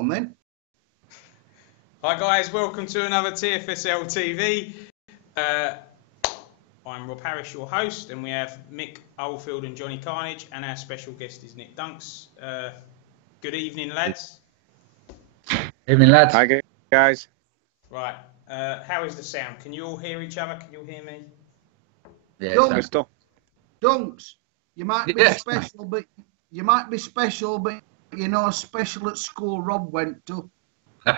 on then. Hi guys, welcome to another TFSL TV. I'm Rob Harris, your host, and we have Mick Oldfield and Johnny Carnage, and our special guest is Nick Dunks. Good evening, lads. Evening, lads. Hi, guys. Right, how is the sound? Can you all hear each other? Can you all hear me? Yeah, Dunks, you might be special, but you know, special at school Rob went to. You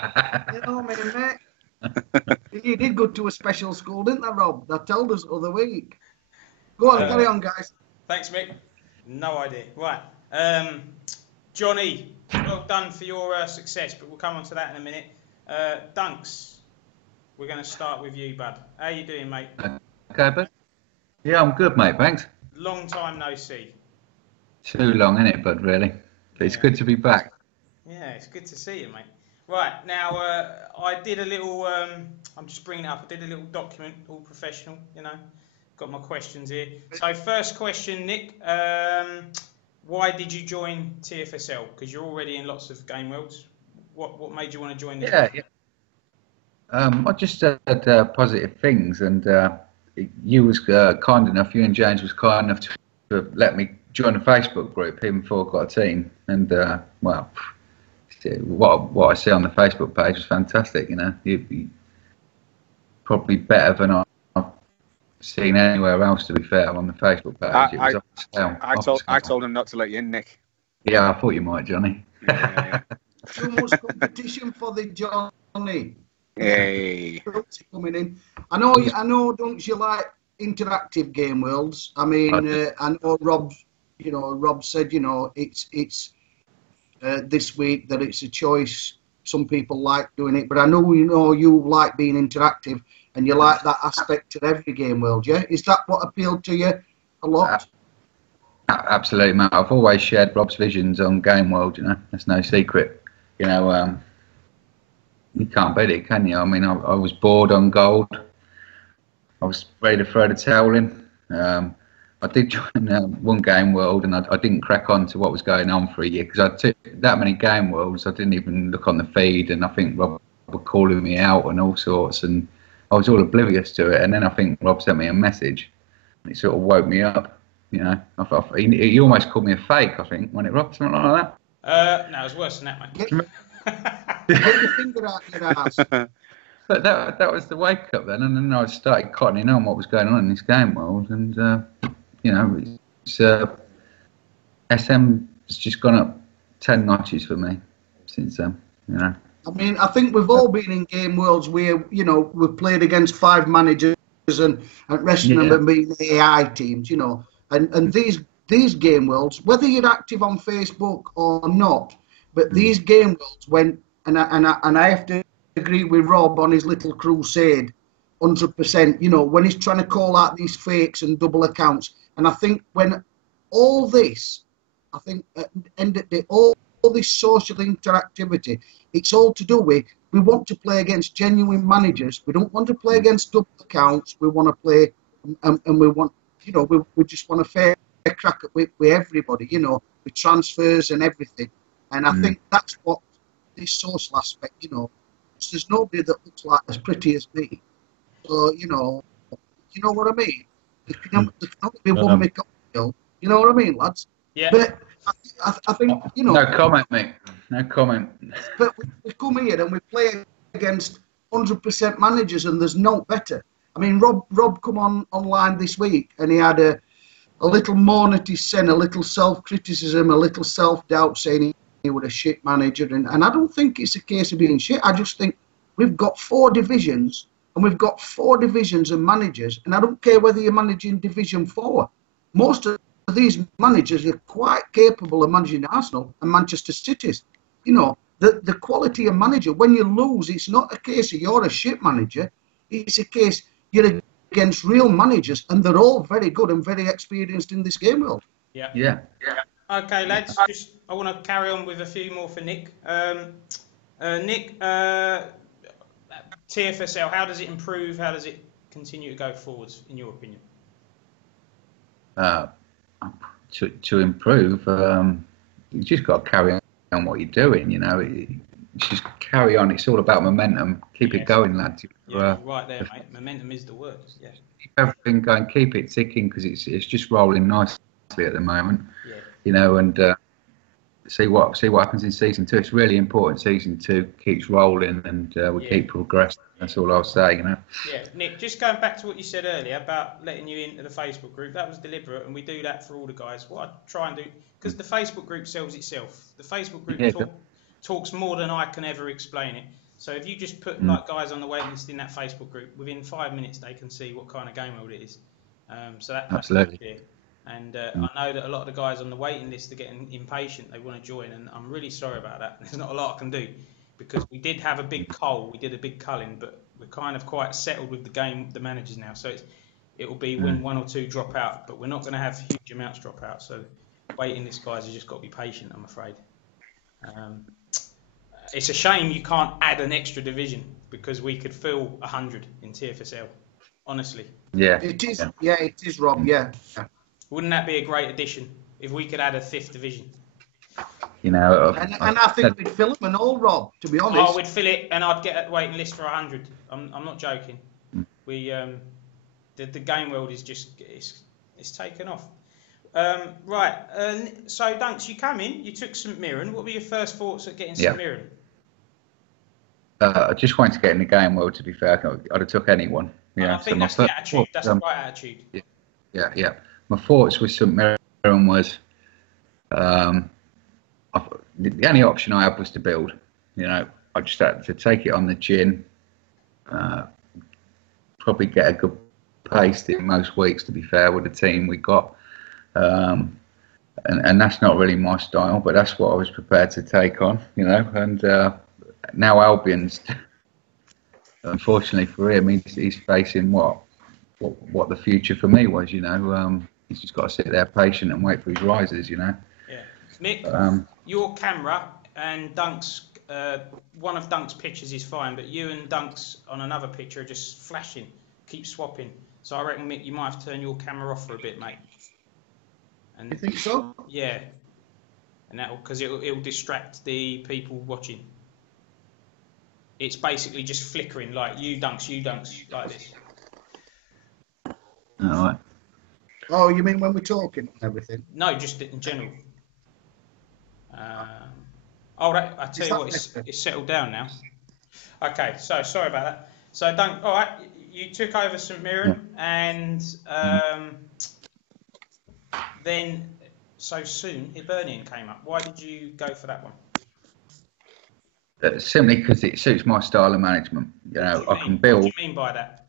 know what I mean, mate? You did go to a special school, didn't they, Rob? They told us the other week. Go on, carry on, guys. Thanks, Mick. No idea. Right. Johnny, well done for your success, but we'll come on to that in a minute. Dunks, we're going to start with you, bud. How you doing, mate? Okay, bud. Yeah, I'm good, mate, thanks. Long time no see. Too long, innit, bud, really? But it's good to be back. Yeah, it's good to see you, mate. Right, now, I did a little, I'm just bringing it up, I did a little document, all professional, you know, got my questions here. So first question, Nick, why did you join TFSL? Because you're already in lots of game worlds. What made you want to join this? Yeah. I just said positive things, and you was kind enough, you and James was kind enough to let me join a Facebook group even before I got a team, and well, what I see on the Facebook page is fantastic. You know, you'd be probably better than I've seen anywhere else. To be fair, on the Facebook page, I told him not to let you in, Nick. Yeah, I thought you might, Johnny. Yeah. Too much competition for the Johnny. Hey. Coming in. I know. Don't you like interactive game worlds? I mean, I know Rob. You know, Rob said, you know, it's this week that it's a choice. Some people like doing it, but I know you like being interactive, and you like that aspect of every game world. Yeah, is that what appealed to you a lot? Absolutely, mate. I've always shared Rob's visions on game world. You know, that's no secret. You know, you can't beat it, can you? I mean, I was bored on gold. I was ready to throw the towel in. I did join one game world, and I didn't crack on to what was going on for a year because I took that many game worlds. I didn't even look on the feed, and I think Rob was calling me out and all sorts, and I was all oblivious to it. And then I think Rob sent me a message, and it sort of woke me up. You know, he almost called me a fake. I think, when it Rob, something like that. No, it was worse than that, mate. Get your finger out your ass. But that was the wake up then, and then I started cottoning on what was going on in this game world, and you know, SM has just gone up 10 notches for me since then. You know. I mean, I think we've all been in game worlds where, you know, we've played against 5 managers and wrestling them and being AI teams, you know, and these game worlds, whether you're active on Facebook or not, but these game worlds went, and I have to agree with Rob on his little crusade, 100%. You know, when he's trying to call out these fakes and double accounts, and I think when all this, I think at the end of the day, all this social interactivity, it's all to do with we want to play against genuine managers. We don't want to play against double accounts. We want to play, and we want, you know, we just want a fair crack at with everybody, you know, with transfers and everything. And I think that's what this social aspect, you know, there's nobody that looks like as pretty as me. So, you know what I mean? There can only be one Mick Oldfield. You know what I mean, lads? Yeah. But I think, you know. No comment, mate. No comment. But we come here and we play against 100% managers, and there's no better. I mean, Rob come online this week, and he had a little moan at his sin, a little self-criticism, a little self-doubt, saying he was a shit manager. And I don't think it's a case of being shit. I just think we've got 4 divisions, and we've got 4 divisions of managers, and I don't care whether you're managing Division 4. Most of these managers are quite capable of managing Arsenal and Manchester Cities. You know, the quality of manager, when you lose, it's not a case of you're a shit manager. It's a case you're against real managers, and they're all very good and very experienced in this game world. Yeah. Okay, lads, I want to carry on with a few more for Nick. Nick, TFSL, how does it improve? How does it continue to go forwards, in your opinion? To improve, you just got to carry on what you're doing. You know, just carry on. It's all about momentum. Keep it going, lads. Yeah, right there, mate. Momentum is the word. Yeah. Keep everything going. Keep it ticking because it's just rolling nicely at the moment. Yeah. You know, and see what happens in season 2. It's really important. Season 2 keeps rolling, and we keep progressing. That's all I'll say. You know. Yeah, Nick. Just going back to what you said earlier about letting you into the Facebook group. That was deliberate, and we do that for all the guys. What I try and do, because the Facebook group sells itself. The Facebook group talks more than I can ever explain it. So if you just put like guys on the waiting list in that Facebook group, within 5 minutes they can see what kind of game world it is. So that's absolutely clear. And I know that a lot of the guys on the waiting list are getting impatient. They want to join, and I'm really sorry about that. There's not a lot I can do because we did have a big cull. We did a big culling, but we're kind of quite settled with the game, the managers now. So it will be when 1 or 2 drop out, but we're not going to have huge amounts drop out. So waiting list guys have just got to be patient, I'm afraid. It's a shame you can't add an extra division because we could fill 100 in TFSL. Honestly. Yeah. It is. Yeah, it is, Rob. Yeah. Wouldn't that be a great addition if we could add a 5th division? You know. And I think we'd fill them and all, Rob. To be honest. Oh, we'd fill it, and I'd get a waiting list for 100. I'm not joking. We the game world is just it's taken off. Right. So Dunks, you come in. You took St Mirren. What were your first thoughts at getting St Mirren? I just wanted to get in the game world. To be fair, I'd have took anyone. Yeah. I think that's the attitude. That's the right attitude. Yeah. My thoughts with St Mirren was the only option I had was to build. You know, I just had to take it on the chin. Probably get a good pace in most weeks. To be fair, with the team we got, and that's not really my style, but that's what I was prepared to take on. You know, and now Albion's, unfortunately for him, he's facing what the future for me was. You know. He's just got to sit there patient and wait for his rises, you know. Yeah. Nick, your camera and Dunk's, one of Dunk's pictures is fine, but you and Dunk's on another picture are just flashing, keep swapping. So I reckon, Mick, you might have to turn your camera off for a bit, mate. And you think so? Yeah. And that'll, because it'll distract the people watching. It's basically just flickering, like you Dunks, like this. All right. Oh, you mean when we're talking and everything? No, just in general. I tell you what, it's settled down now. Okay, so sorry about that. So all right, you took over St Mirren, and then so soon Hibernian came up. Why did you go for that one? Simply because it suits my style of management. You know, I can build. What do you mean by that?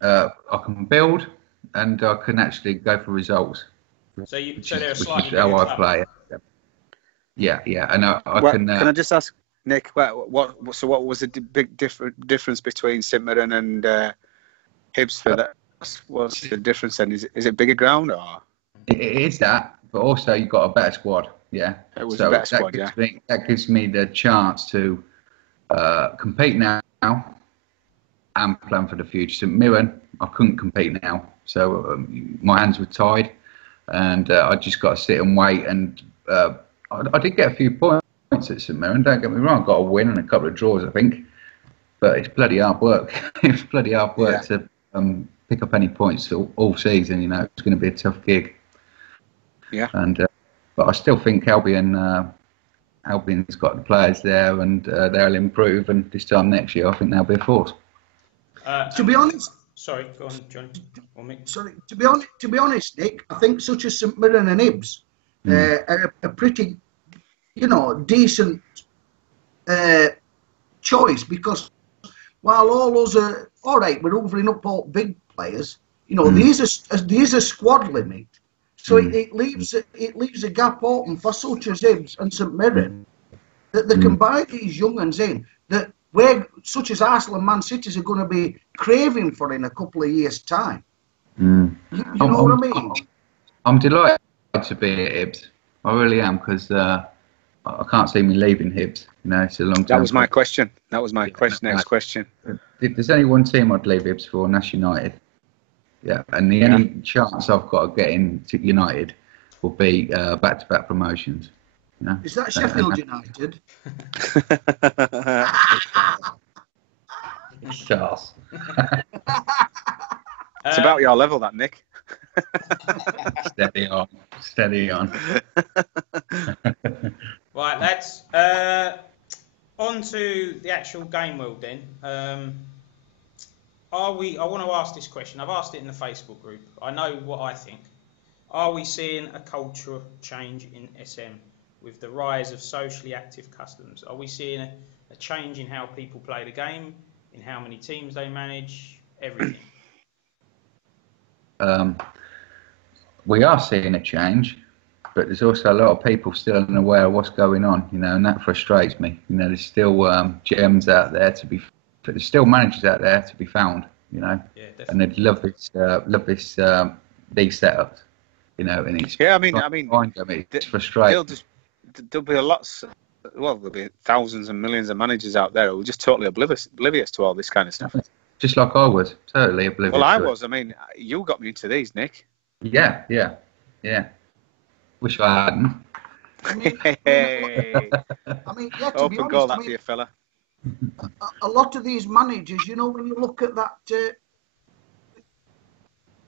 I can build, and I can actually go for results. So they're which is how I play. Yeah, and I can. Can I just ask, Nick, what was the big difference between St Mirren and Hibs for that? What's the difference then? Is it bigger ground or? It is that, but also you've got a better squad. Yeah, it was a better squad. That gives me the chance to compete now and plan for the future. St Mirren, I couldn't compete now, so my hands were tied, and I just got to sit and wait. And I did get a few points at St Mirren. Don't get me wrong, I got a win and a couple of draws, I think. But it's bloody hard work. It's bloody hard work to pick up any points all season. You know, it's going to be a tough gig. Yeah. And but I still think Albion's got the players there, and they'll improve. And this time next year, I think they'll be a force. To be honest. Sorry, go on, John. Or Mick. Sorry, to be honest, Nick, I think such as St Mirren and Hibs are a pretty, decent choice, because while all those are all right, we're hoovering up all big players. There's a squad limit, so it leaves a gap open for such as Hibs and St Mirren that they can buy these young uns in that such as Arsenal and Man City's are going to be craving for in a couple of years' time. You know what I mean? I'm delighted to be at Hibs. I really am, because I can't see me leaving Hibs. It's a long time. That was my question. Next question. If there's only one team I'd leave Hibs for, and that's United. Yeah, and the only chance I've got of getting to United will be back-to-back promotions. You know? Is that Sheffield United? Charles. It's about your level, that, Nick. Steady on. Steady on. Right, lads. On to the actual game world then. I want to ask this question. I've asked it in the Facebook group. I know what I think. Are we seeing a cultural change in SM with the rise of socially active customs? Are we seeing a change in how people play the game, in how many teams they manage, everything? We are seeing a change, but there's also a lot of people still unaware of what's going on, you know, and that frustrates me. You know, there's still gems out there to be, but there's still managers out there to be found, you know, Yeah, and they'd love these setups, you know, and it's I mean, it's frustrating. There'll be there'll be thousands and millions of managers out there who are just totally oblivious to all this kind of stuff. Just like I was, totally oblivious. Well, I was. I mean, you got me into these, Nick. Yeah. Wish I hadn't. I mean, yeah, to Open be honest, goal, that for you, fella. A lot of these managers, you know, when you look at that,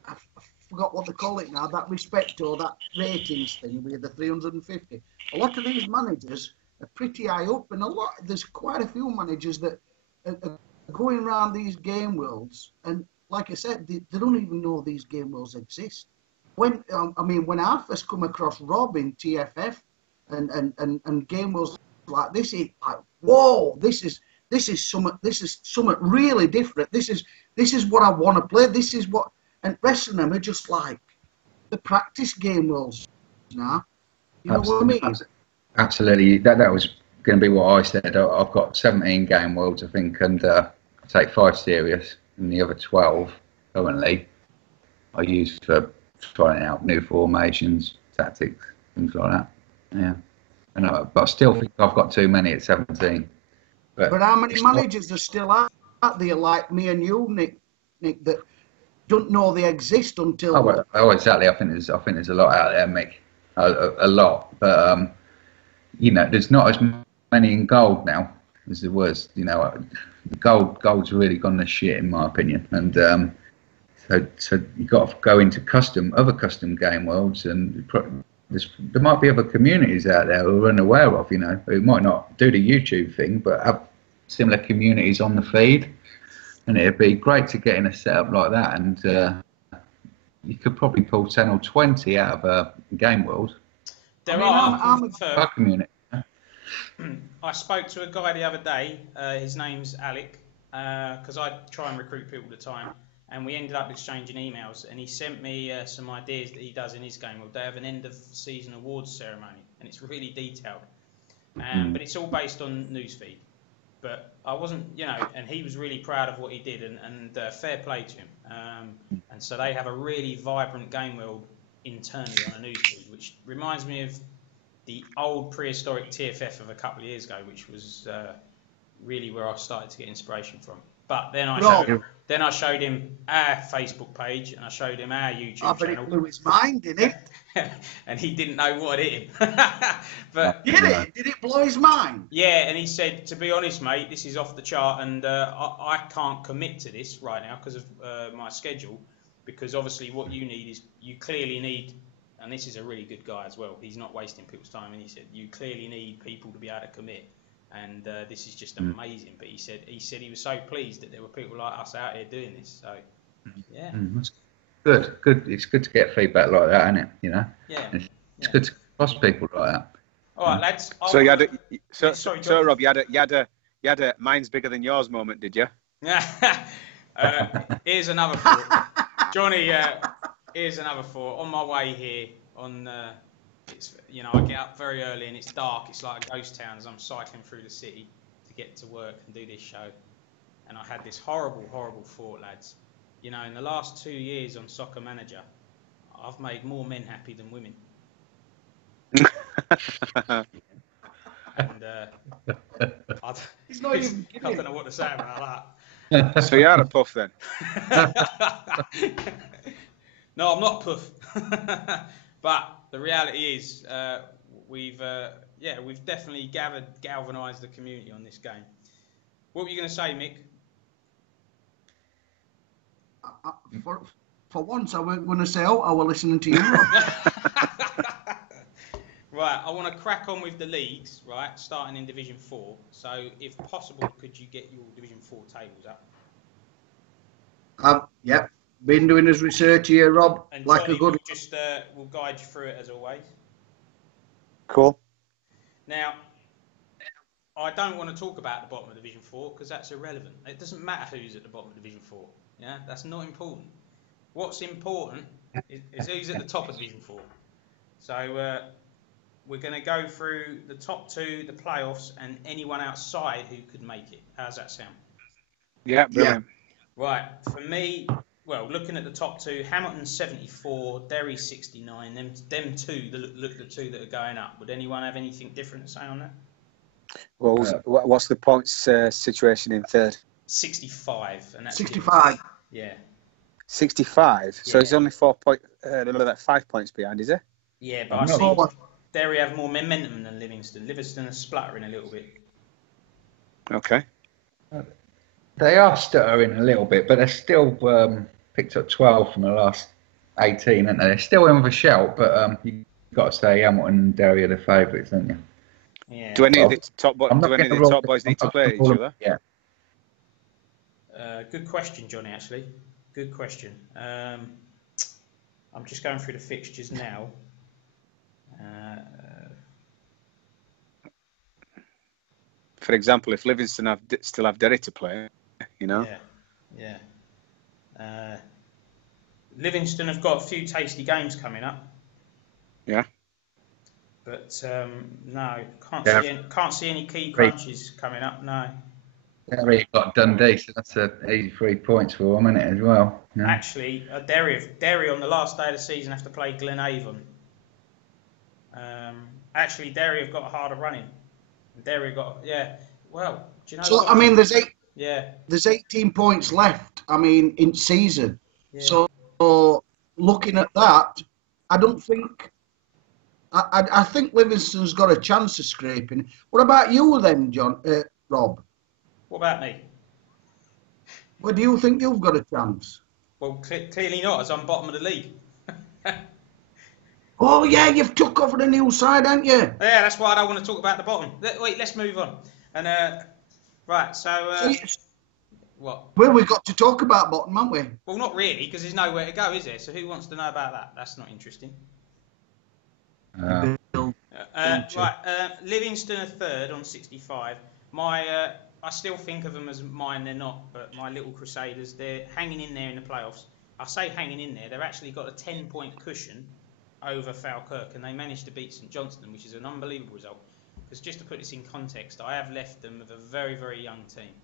I forgot what they call it now, that respect or that ratings thing with the 350. A lot of these managers are pretty high up, and there's quite a few managers that are going around these game worlds, and like I said, they don't even know these game worlds exist. When I first come across Rob in TFF and game worlds like this, it's like, whoa, this is something really different. This is what I want to play. This is what, and rest of them are just like the practice game worlds now. You know what I mean? Absolutely. That was going to be what I said. I've got 17 game worlds, I think, and I take 5 serious, and the other 12 currently I use for trying out new formations, tactics, things like that. Yeah, but I still think I've got too many at 17. But how many managers are still out there like me and you, Nick, that don't know they exist until? Oh, exactly. I think there's a lot out there, Mick. A lot, but you know, there's not as many in gold now as there was. You know, gold's really gone to shit in my opinion, and so you got to go into other custom game worlds, and there might be other communities out there who are unaware of, you know, who might not do the YouTube thing, but have similar communities on the feed, and it'd be great to get in a setup like that, and you could probably pull 10 or 20 out of a game world. There are a community. I spoke to a guy the other day, his name's Alec, because I try and recruit people all the time, and we ended up exchanging emails, and he sent me some ideas that he does in his game world. They have an end of season awards ceremony, and it's really detailed, but it's all based on newsfeed. But I wasn't, you know, and he was really proud of what he did, and fair play to him. And so they have a really vibrant game world internally on a newsfeed, which reminds me of the old prehistoric TFF of a couple of years ago, which was really where I started to get inspiration from. But then I showed him our Facebook page, and I showed him our YouTube channel. But it blew his mind, didn't it? And he didn't know what hit him. But did it blow his mind? Yeah, and he said, to be honest, mate, this is off the chart, and I can't commit to this right now because of my schedule. Because obviously, what you need is you clearly need, and this is a really good guy as well. He's not wasting people's time, and he said you clearly need people to be able to commit. And this is just amazing. But he said he was so pleased that there were people like us out here doing this. So, yeah. That's good. It's good to get feedback like that, isn't it? You know. Yeah. It's good to cross people like that. All right, lads. So you had so Rob, you had a mine's bigger than yours moment, did you? Here's another thought, Johnny. Here's another thought. On my way here, it's, you know, I get up very early and it's dark. It's like a ghost town as I'm cycling through the city to get to work and do this show. And I had this horrible thought, lads. You know, in the last 2 years on Soccer Manager, I've made more men happy than women. And I don't know what to say about that. So you had a puff then? No, I'm not puff. But the reality is, we've definitely galvanised the community on this game. What were you going to say, Mick? For once, I weren't going to say, "Oh, I was listening to you." Right, I want to crack on with the leagues, right, starting in Division 4. So, if possible, could you get your Division 4 tables up? Yep. Been doing his research here, Rob. And like Johnny a good. will just will guide you through it as always. Cool. Now, I don't want to talk about the bottom of Division 4 because that's irrelevant. It doesn't matter who's at the bottom of Division 4. Yeah, that's not important. What's important is who's at the top of Division 4. So we're going to go through the top 2, the playoffs, and anyone outside who could make it. How's that sound? Yeah, brilliant. Yeah. Right, for me, well, looking at the top 2, Hamilton 74, Derry 69. Them two, look the two that are going up. Would anyone have anything different to say on that? Well, what's the points situation in third? 65, and that's 65. Yeah. 65. Yeah. So he's only 5 points behind, is he? Yeah, but I see Derry have more momentum than Livingston. Livingston are spluttering a little bit. Okay. They are stuttering a little bit, but they're still picked up 12 from the last 18, aren't they? They're still in with a shout, but you've got to say Hamilton and Derry are the favourites, don't you? Yeah. Do any of the top boys need to play each other? Yeah. Good question, Johnny, actually. Good question. I'm just going through the fixtures now. For example, if Livingston still have Derry to play, you know? Yeah. Livingston have got a few tasty games coming up. Yeah. But no, can't see any key crunches coming up. No. Derry got Dundee, so that's 83 points for them, isn't it, as well? Yeah. Actually, Derry on the last day of the season have to play Glenavon. Actually, Derry have got a harder running. Derry got Well, do you know? So what? I mean, there's 18 points left. I mean, in season. Yeah. So looking at that, I don't think. I think Livingston's got a chance of scraping. What about you then, Rob? What about me? Well, do you think you've got a chance? Well, clearly not, as I'm bottom of the league. Oh, yeah, you've took over the new side, haven't you? Yeah, that's why I don't want to talk about the bottom. Wait, let's move on. And right, so what? Well, we've got to talk about bottom, haven't we? Well, not really, because there's nowhere to go, is there? So who wants to know about that? That's not interesting. Livingston are third on 65. I still think of them as mine. They're not, but my little Crusaders, they're hanging in there in the playoffs. I say hanging in there. They've actually got a 10-point cushion over Falkirk, and they managed to beat St Johnstone, which is an unbelievable result. Because just to put this in context, I have left them with a very, very young team.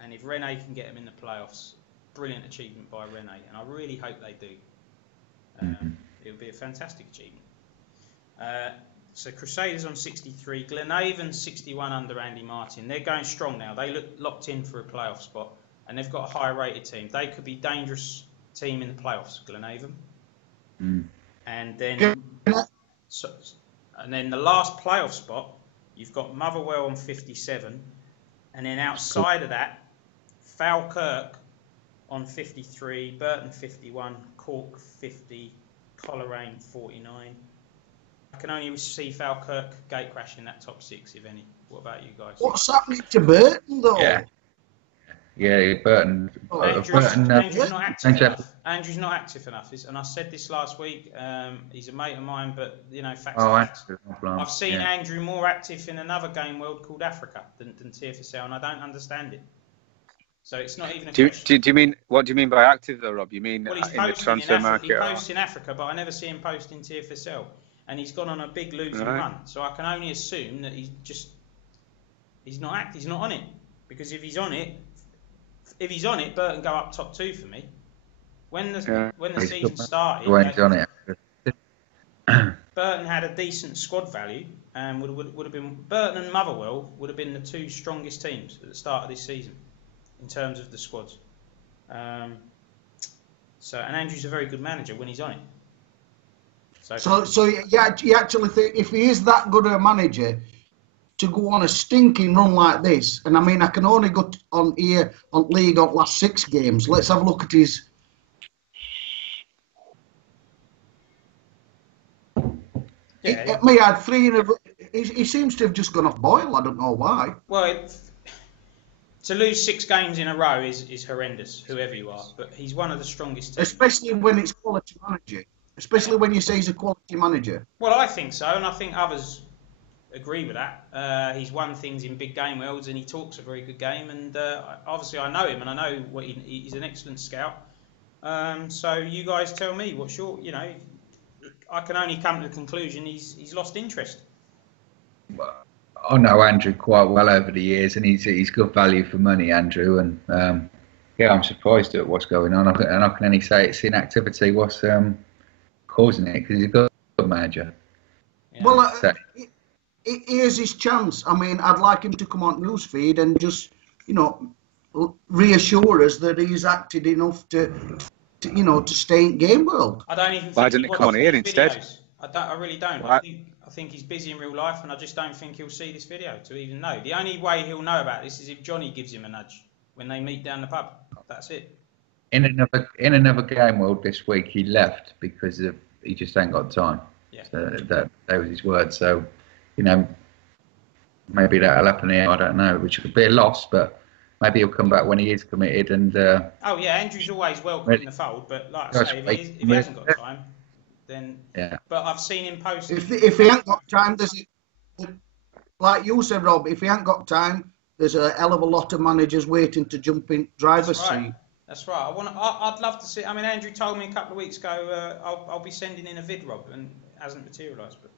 And if Rene can get them in the playoffs, brilliant achievement by Rene, and I really hope they do. It would be a fantastic achievement. So Crusaders on 63, Glenavon 61 under Andy Martin. They're going strong now. They look locked in for a playoff spot, and they've got a high rated team. They could be a dangerous team in the playoffs, Glenavon. And then the last playoff spot, you've got Motherwell on 57, and then outside of that, Falkirk on 53, Burton 51, Cork 50, Coleraine 49. I can only see Falkirk gate crashing in that top 6, if any. What about you guys? What's happening to Burton, though? Yeah, Burton. Andrew's not active enough. Andrew's not active enough. And I said this last week. He's a mate of mine, but facts are facts. I've seen Andrew more active in another game world called Africa than TFSL, and I don't understand it. So it's not even a question. Do you mean, what do you mean by active though, Rob? You mean in the transfer market? He posts in Africa, but I never see him post in TFSL. And he's gone on a big losing run. So I can only assume that he's not on it. Because if he's on it, Burton go up top 2 for me. When the season started, Burton had a decent squad value, and would have been Burton and Motherwell would have been the 2 strongest teams at the start of this season in terms of the squads. And Andrew's a very good manager when he's on it. So you actually think if he is that good a manager to go on a stinking run like this, and I mean I can only go on here on league on last 6 games. Let's have a look at his. Yeah. He had 3 in a. He seems to have just gone off boil. I don't know why. Well, to lose 6 games in a row is horrendous, whoever you are. But he's one of the strongest teams. Especially when it's quality manager. Especially when you say he's a quality manager. Well, I think so, and I think others agree with that. He's won things in big game worlds, and he talks a very good game. And obviously, I know him, and I know what he's an excellent scout. So you guys tell me what's your, I can only come to the conclusion he's lost interest. I know Andrew quite well over the years, and he's good value for money, Andrew. And yeah, I'm surprised at what's going on. And I can only say it's inactivity what's causing it, because he's a good manager. Yeah. Well, here's his chance. I mean, I'd like him to come on newsfeed and just, reassure us that he's acted enough to stay in game world. I don't even think Why didn't he come on here instead? I really don't. Right. I think he's busy in real life, and I just don't think he'll see this video to even know. The only way he'll know about this is if Johnny gives him a nudge when they meet down the pub. That's it. In another game world this week, he left because he just ain't got time. Yeah. So that was his word. So, maybe that'll happen here. I don't know, which could be a loss, but maybe he'll come back when he is committed. And oh yeah, Andrew's always welcome in the fold, but like I say, if he hasn't got time, then. Yeah. But I've seen him post. If he ain't got time, like you said, Rob. If he ain't got time, there's a hell of a lot of managers waiting to jump in driver's seat. That's right. I'd love to see. I mean, Andrew told me a couple of weeks ago I'll be sending in a vid, Rob, and it hasn't materialised. But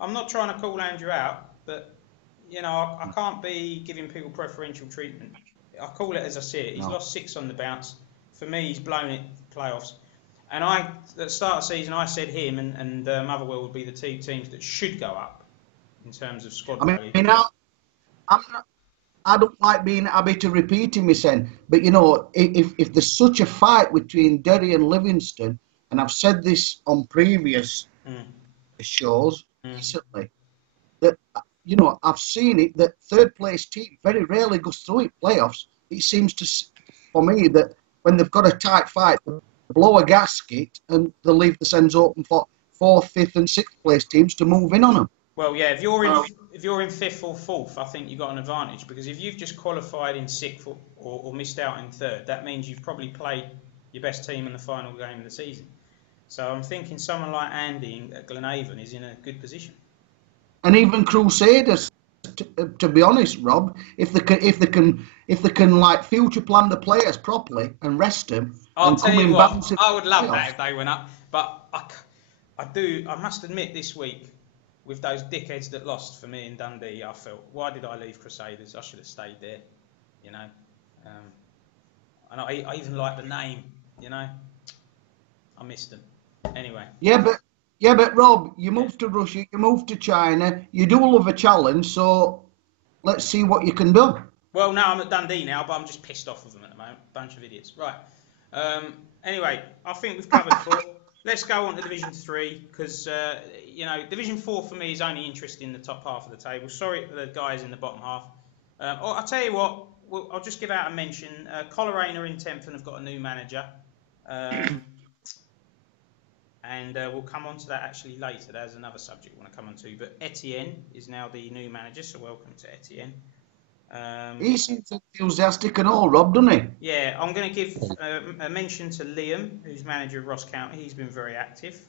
I'm not trying to call Andrew out, but I can't be giving people preferential treatment. I call it as I see it. He's lost 6 on the bounce. For me, he's blown it playoffs. And at the start of the season, I said him and Motherwell would be the 2 teams that should go up in terms of squad value. I don't like being habit to repeating myself, but if there's such a fight between Derry and Livingston, and I've said this on previous shows recently, that I've seen it that 3rd place team very rarely goes through it playoffs. It seems for me that when they've got a tight fight, they blow a gasket and they leave the ends open for 4th, 5th, and 6th place teams to move in on them. Well, yeah, if you're in 5th or 4th, I think you've got an advantage, because if you've just qualified in 6th or missed out in 3rd, that means you've probably played your best team in the final game of the season. So I'm thinking someone like Andy at Glenavon is in a good position. And even Crusaders, to be honest, Rob, if they can like future plan the players properly and rest them. I'll tell you what, I would love that if they went up, but I must admit this week, with those dickheads that lost for me in Dundee, I felt, why did I leave Crusaders? I should have stayed there, and I even like the name, I missed them. Anyway. Yeah, but Rob, you moved to Russia, you moved to China, you do love a challenge, so let's see what you can do. Well, now I'm at Dundee now, but I'm just pissed off with them at the moment. Bunch of idiots. Right. Anyway, I think we've covered 4. Let's go on to Division 3, because, Division 4 for me is only interested in the top half of the table. Sorry for the guys in the bottom half. I'll tell you what, I'll just give out a mention. Coleraine are in 10th and have got a new manager. And we'll come on to that actually later. There's another subject we want to come on to. But Etienne is now the new manager, so welcome to Etienne. He seems enthusiastic and all, Rob, doesn't he? Yeah, I'm going to give a mention to Liam, who's manager of Ross County. He's been very active.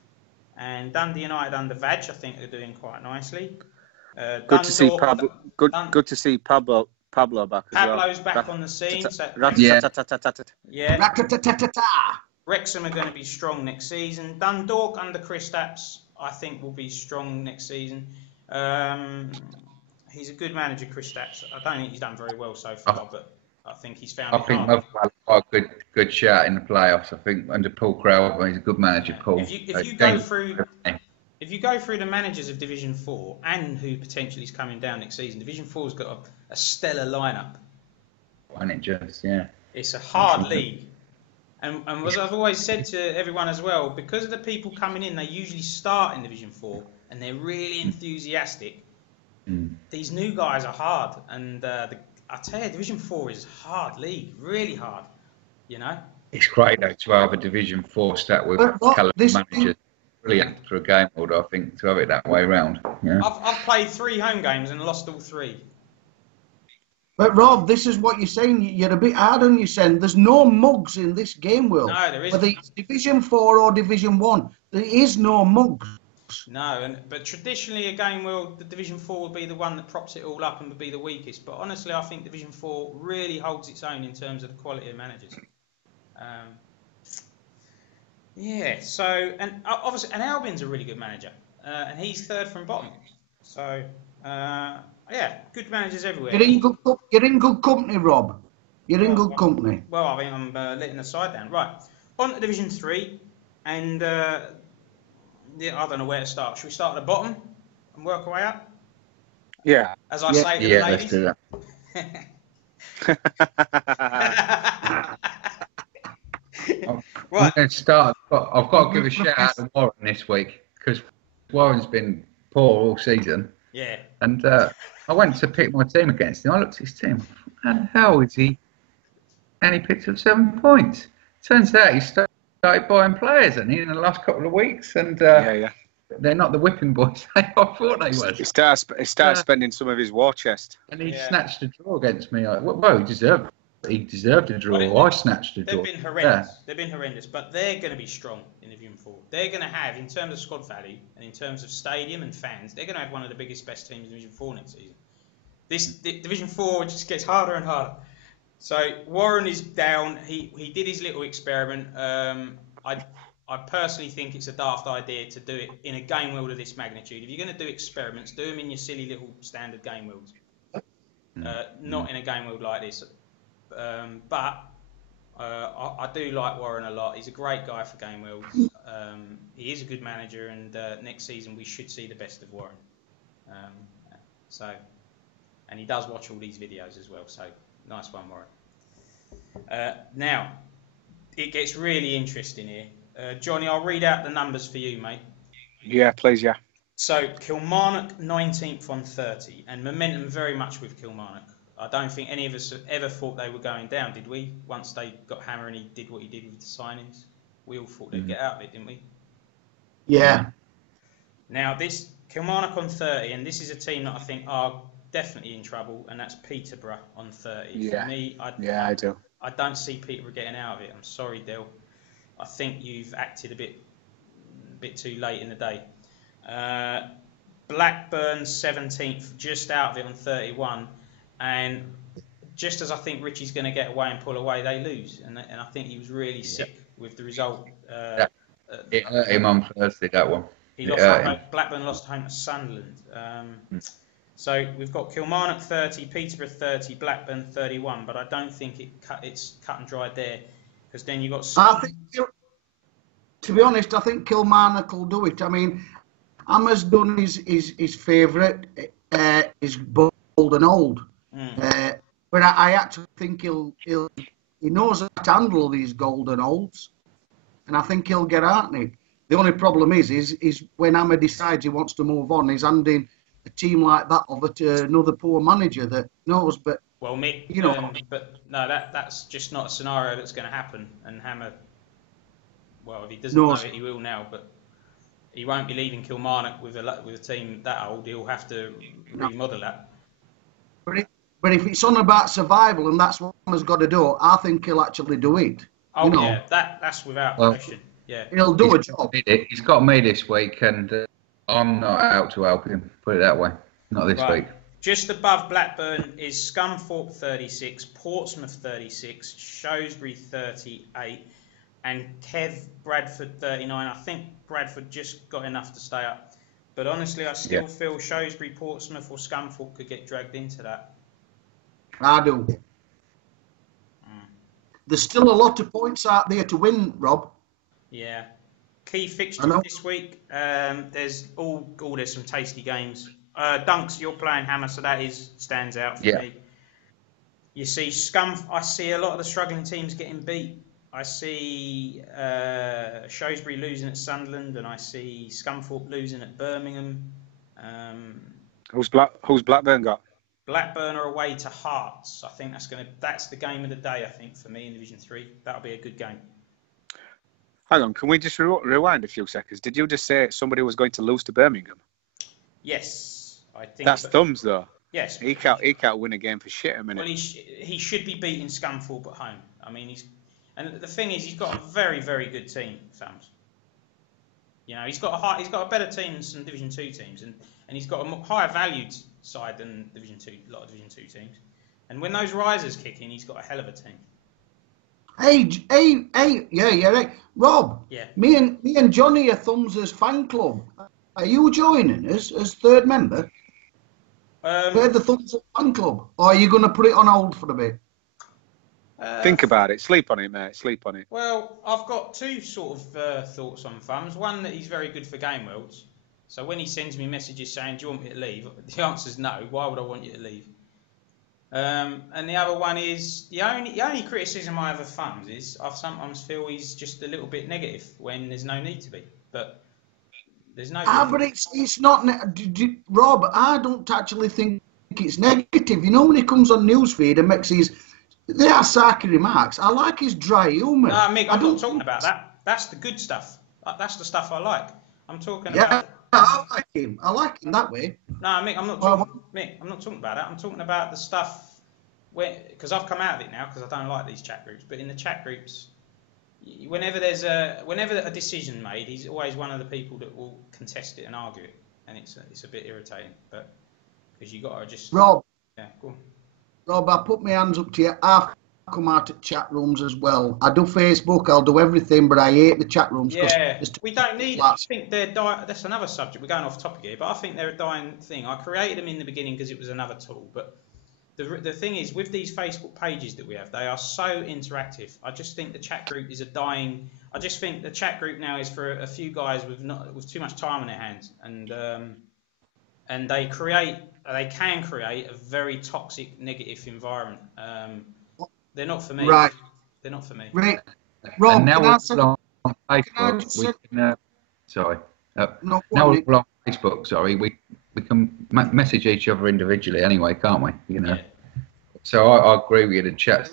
And Dundee United under Vag, I think, are doing quite nicely. Good to see Pablo. Good to see Pablo back as well. Pablo's back on the scene. Yeah. Wrexham are going to be strong next season. Dundalk under Chris Stapps, I think, will be strong next season. He's a good manager, Chris Stapps. I don't think he's done very well so far, but I think he's found. I think Motherwell are quite a good shout in the playoffs. I think under Paul Crowell, he's a good manager. Paul. If you go through the managers of Division 4 and who potentially is coming down next season, Division 4's got a stellar lineup. And it just, yeah. It's a hard league. And as I've always said to everyone as well, because of the people coming in, they usually start in Division 4 and they're really enthusiastic. These new guys are hard, and I tell you, Division 4 is a hard league, really hard, you know. It's great though to have a Division 4 stat with caliber managers. Brilliant for a game world, I think, to have it that way round. Yeah. I've played 3 home games and lost all 3. But Rob, this is what you're saying. You're a bit hard on yourself. There's no mugs in this game world. No, there isn't. Whether it's Division 4 or Division 1, there is no mugs. No, but traditionally a game world, the Division 4 will be the one that props it all up and would be the weakest. But honestly, I think Division 4 really holds its own in terms of the quality of managers. Yeah, so, and obviously, and Albion's a really good manager. And he's 3rd from bottom. So, yeah, good managers everywhere. You're in good company, Rob. You're in good company. Well, I think I'm letting the side down. Right, on to Division 3. And yeah, I don't know where to start. Should we start at the bottom and work our way up? Yeah. As I say to the ladies. Let's do that. Right. I'm going to start. I've got to give a shout out to Warren this week because Warren's been poor all season. Yeah. And I went to pick my team against him. I looked at his team. How the hell is he? And he picked up 7 points. Turns out he started buying players in the last couple of weeks, and they're not the whipping boys I thought they were. He started spending some of his war chest. And he snatched a draw against me. Well, he deserved a draw. I snatched a draw. They've been horrendous. They've been horrendous, but they're going to be strong in Division 4. They're going to have, in terms of squad value and in terms of stadium and fans, they're going to have one of the best teams in Division 4 next season. This Division 4 just gets harder and harder. So Warren is down. He did his little experiment. I personally think it's a daft idea to do it in a game world of this magnitude. If you're going to do experiments, do them in your silly little standard game worlds, not in a game world like this. But I do like Warren a lot. He's a great guy for game worlds. He is a good manager, and next season we should see the best of Warren. And he does watch all these videos as well. So nice one, Warren. Now it gets really interesting here. Johnny, I'll read out the numbers for you, mate. Yeah, please, yeah. So Kilmarnock 19th on 30, and momentum very much with Kilmarnock. I don't think any of us ever thought they were going down, did we? Once they got Hammer and he did what he did with the signings, we all thought they'd get out of it, didn't we? Yeah. Now this Kilmarnock on 30, and this is a team that I think are definitely in trouble, and that's Peterborough on 30. Yeah. For me, I do. I don't see Peterborough getting out of it. I'm sorry, Del. I think you've acted a bit too late in the day. Blackburn 17th, just out of it on 31, and just as I think Richie's going to get away and pull away, they lose, and I think he was really sick with the result. It hurt him on Thursday, that one. Blackburn lost home to Sunderland. So we've got Kilmarnock 30, Peterborough 30, Blackburn 31, but I don't think it's cut and dried there, because then you've got... To be honest, I think Kilmarnock will do it. I mean, Hammer's done his favourite, is bold and old. But I actually think he knows how to handle these golden olds, and I think he'll get out in it. The only problem is when Hammer decides he wants to move on, he's handing a team like that over to another poor manager that knows. But well, Mick, but no, that's just not a scenario that's going to happen. And Hammer, well, if he doesn't know it, he will now. But he won't be leaving Kilmarnock with a team that old. He'll have to remodel that. But if it's on about survival and that's what Hammer's got to do, I think he'll actually do it. Oh yeah, that's without question. Yeah, he'll do a job. He's got me this week, and I'm not out to help him. Put it that way. Not this week. Just above Blackburn is Scunthorpe 36, Portsmouth 36, Shrewsbury 38, and Bradford 39. I think Bradford just got enough to stay up. But honestly, I still feel Shrewsbury, Portsmouth or Scunthorpe could get dragged into that. I do. There's still a lot of points out there to win, Rob. Yeah. Key fixtures this week. There's some tasty games. Dunks, you're playing Hammer, so that stands out for me. You see I see a lot of the struggling teams getting beat. I see Shrewsbury losing at Sunderland, and I see Scunthorpe losing at Birmingham. Who's Blackburn got? Blackburn are away to Hearts. I think that's the game of the day. I think for me in Division 3, that'll be a good game. Hang on, can we just rewind a few seconds? Did you just say somebody was going to lose to Birmingham? Yes, I think that's thumbs though. Yes, he can't win a game for shit a minute. Well, he should be beating Scunthorpe at home. I mean, and the thing is, he's got a very, very good team, Sams. You know, he's got a better team than some Division 2 teams, and he's got a higher valued side than a lot of Division 2 teams. And when those risers kick in, he's got a hell of a team. Hey, yeah, right. Rob, yeah. me and Johnny are Thumbs' fan club. Are you joining us as third member? We're the Thumbs fan club. Or are you going to put it on hold for a bit? Think about it. Sleep on it, mate. Sleep on it. Well, I've got two sort of thoughts on Thumbs. One, that he's very good for Game Worlds. So when he sends me messages saying, do you want me to leave? The answer's no. Why would I want you to leave? And the other one is, the only criticism I have of Thumbs is I sometimes feel he's just a little bit negative when there's no need to be. But there's no... but it's not... Rob, I don't actually think it's negative. You know, when he comes on newsfeed and makes his... They are sarky remarks. I like his dry humour. No, Mick, I'm not talking about that. That's the good stuff. That's the stuff I like. I'm talking about... I like him. I like him that way. No, Mick, I'm not talking about that. I'm talking about the stuff because I've come out of it now because I don't like these chat groups. But in the chat groups, whenever a decision made, he's always one of the people that will contest it and argue it, and it's a bit irritating. But because you got to just Rob. Yeah, go on. Rob, I put my hands up to you. I come out of chat rooms as well. I do Facebook, I'll do everything, but I hate the chat rooms. Yeah, we don't need. I think they're dying. That's another subject. We're going off topic here, but I think they're a dying thing. I created them in the beginning because it was another tool, but the thing is, with these Facebook pages that we have, they are so interactive. I just think the chat group is a dying. I just think the chat group now is for a few guys with too much time on their hands, and they can create a very toxic, negative environment. They're not for me. Right. They're not for me. Right. Rob, and now we're on Facebook. Sorry. Now we're on Facebook. Sorry, we can message each other individually anyway, can't we? You know. Yeah. So I agree with you. The chat's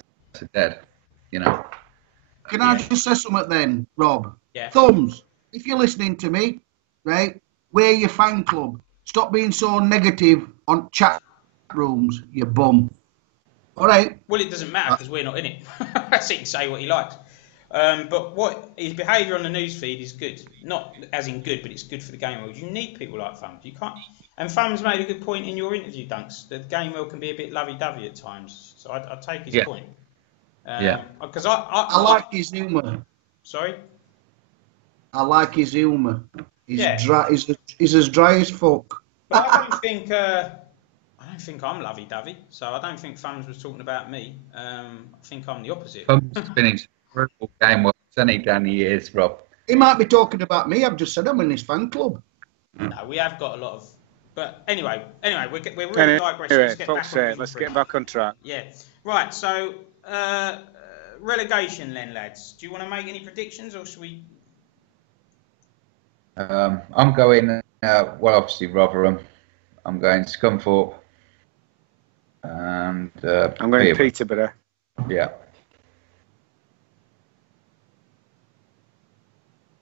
dead. You know. Can I just say something then, Rob? Yeah. Thumbs, if you're listening to me, right, we're your fan club. Stop being so negative on chat rooms, you bum. All right. Well, it doesn't matter because we're not in it. So he can say what he likes. But his behaviour on the newsfeed is good. Not as in good, but it's good for the game world. You need people like Thumbs. You can't. And Thumbs made a good point in your interview, Dunks. The game world can be a bit lovey-dovey at times. So I take his point. Because I like his humour. Sorry. I like his humour. He's dry. He's as dry as fuck. But I don't think I'm lovey-dovey, so I don't think Thumbs was talking about me. I think I'm the opposite. Thumbs has been in terrible game world down the years, Rob. He might be talking about me. I've just said I'm in his fan club. No, we have got a lot of... But anyway, we're really digressing. Let's get back on track. Yeah. Right, so relegation then, lads. Do you want to make any predictions, or should we... I'm going, well, obviously Rotherham. I'm going Scunthorpe. And I'm going Peterborough. Yeah.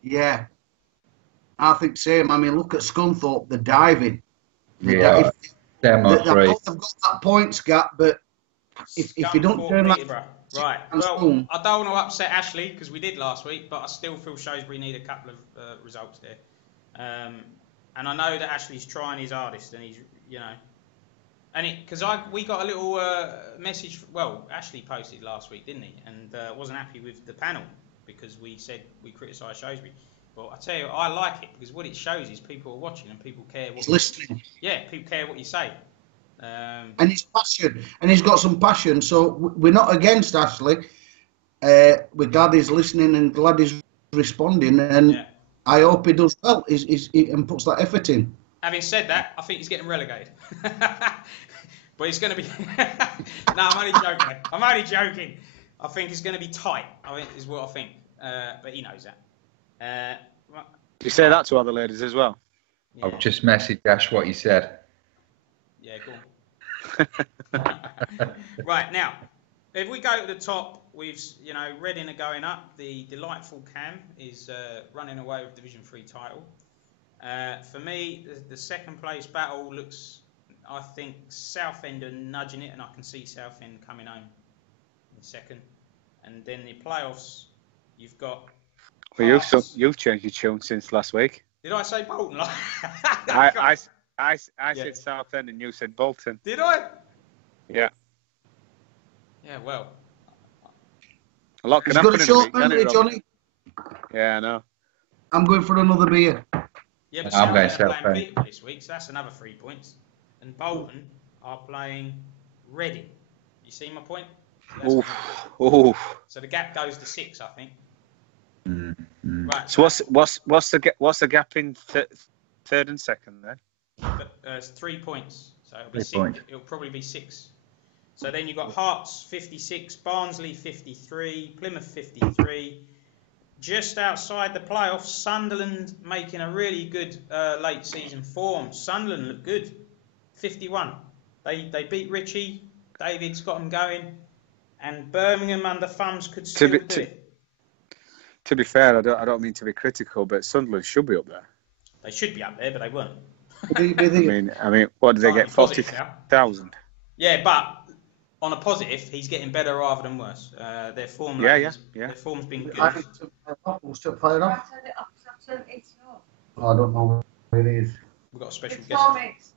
Yeah. I think same. I mean, look at Scunthorpe, they're diving. They've got that points gap, but if you don't turn that... Right, well, I don't want to upset Ashley, because we did last week, but I still feel Shrewsbury need a couple of results there. And I know that Ashley's trying his hardest, and he's, you know... And because we got a little message... Well, Ashley posted last week, didn't he? And wasn't happy with the panel, because we said we criticised Shrewsbury. But I tell you, I like it, because what it shows is people are watching, and people care what... He's listening. Yeah, people care what you say. And he's passion, and he's got some passion. So we're not against Ashley. We're glad he's listening and glad he's responding, and I hope he does well. And puts that effort in. Having said that, I think he's getting relegated. But it's going to be. No, I'm only joking. I think it's going to be tight. I think is what I think. But he knows that. Right. Do you say that to other ladies as well? Yeah. I've just messaged Ash what he said. Yeah, go on. Right, now, if we go to the top, Reading are going up. The delightful Cam is running away with Division 3 title. For me, the second place battle looks, I think, Southend are nudging it, and I can see Southend coming home in second. And then the playoffs, you've got... Well, you've changed your tune since last week. Did I say Bolton? I said Southend and you said Bolton. Did I? Yeah. Yeah, well. A lot can He's happen got a in short a week, memory, Johnny. Yeah, I know. I'm going for another beer. Yeah, but I'm going Southend are playing Southend. Peterborough this week, so that's another 3 points. And Bolton are playing Reading. You see my point? Oof. So the gap goes to 6, I think. Right. So what's the gap in third and second then? It's 3 points, so it'll be 3 6. points. It'll probably be 6. So then you've got Hearts 56, Barnsley 53, Plymouth 53. Just outside the playoffs, Sunderland making a really good late season form. Sunderland look good, 51. They beat Richie. David's got them going, and Birmingham under thumbs could still do it. To be fair, I don't mean to be critical, but Sunderland should be up there. They should be up there, but they weren't. I mean, what did they get? 40,000. Yeah, but on a positive, he's getting better rather than worse. Their form, Their form's been good. We'll still play it off. Oh, I don't know where it is. We've got a special guest.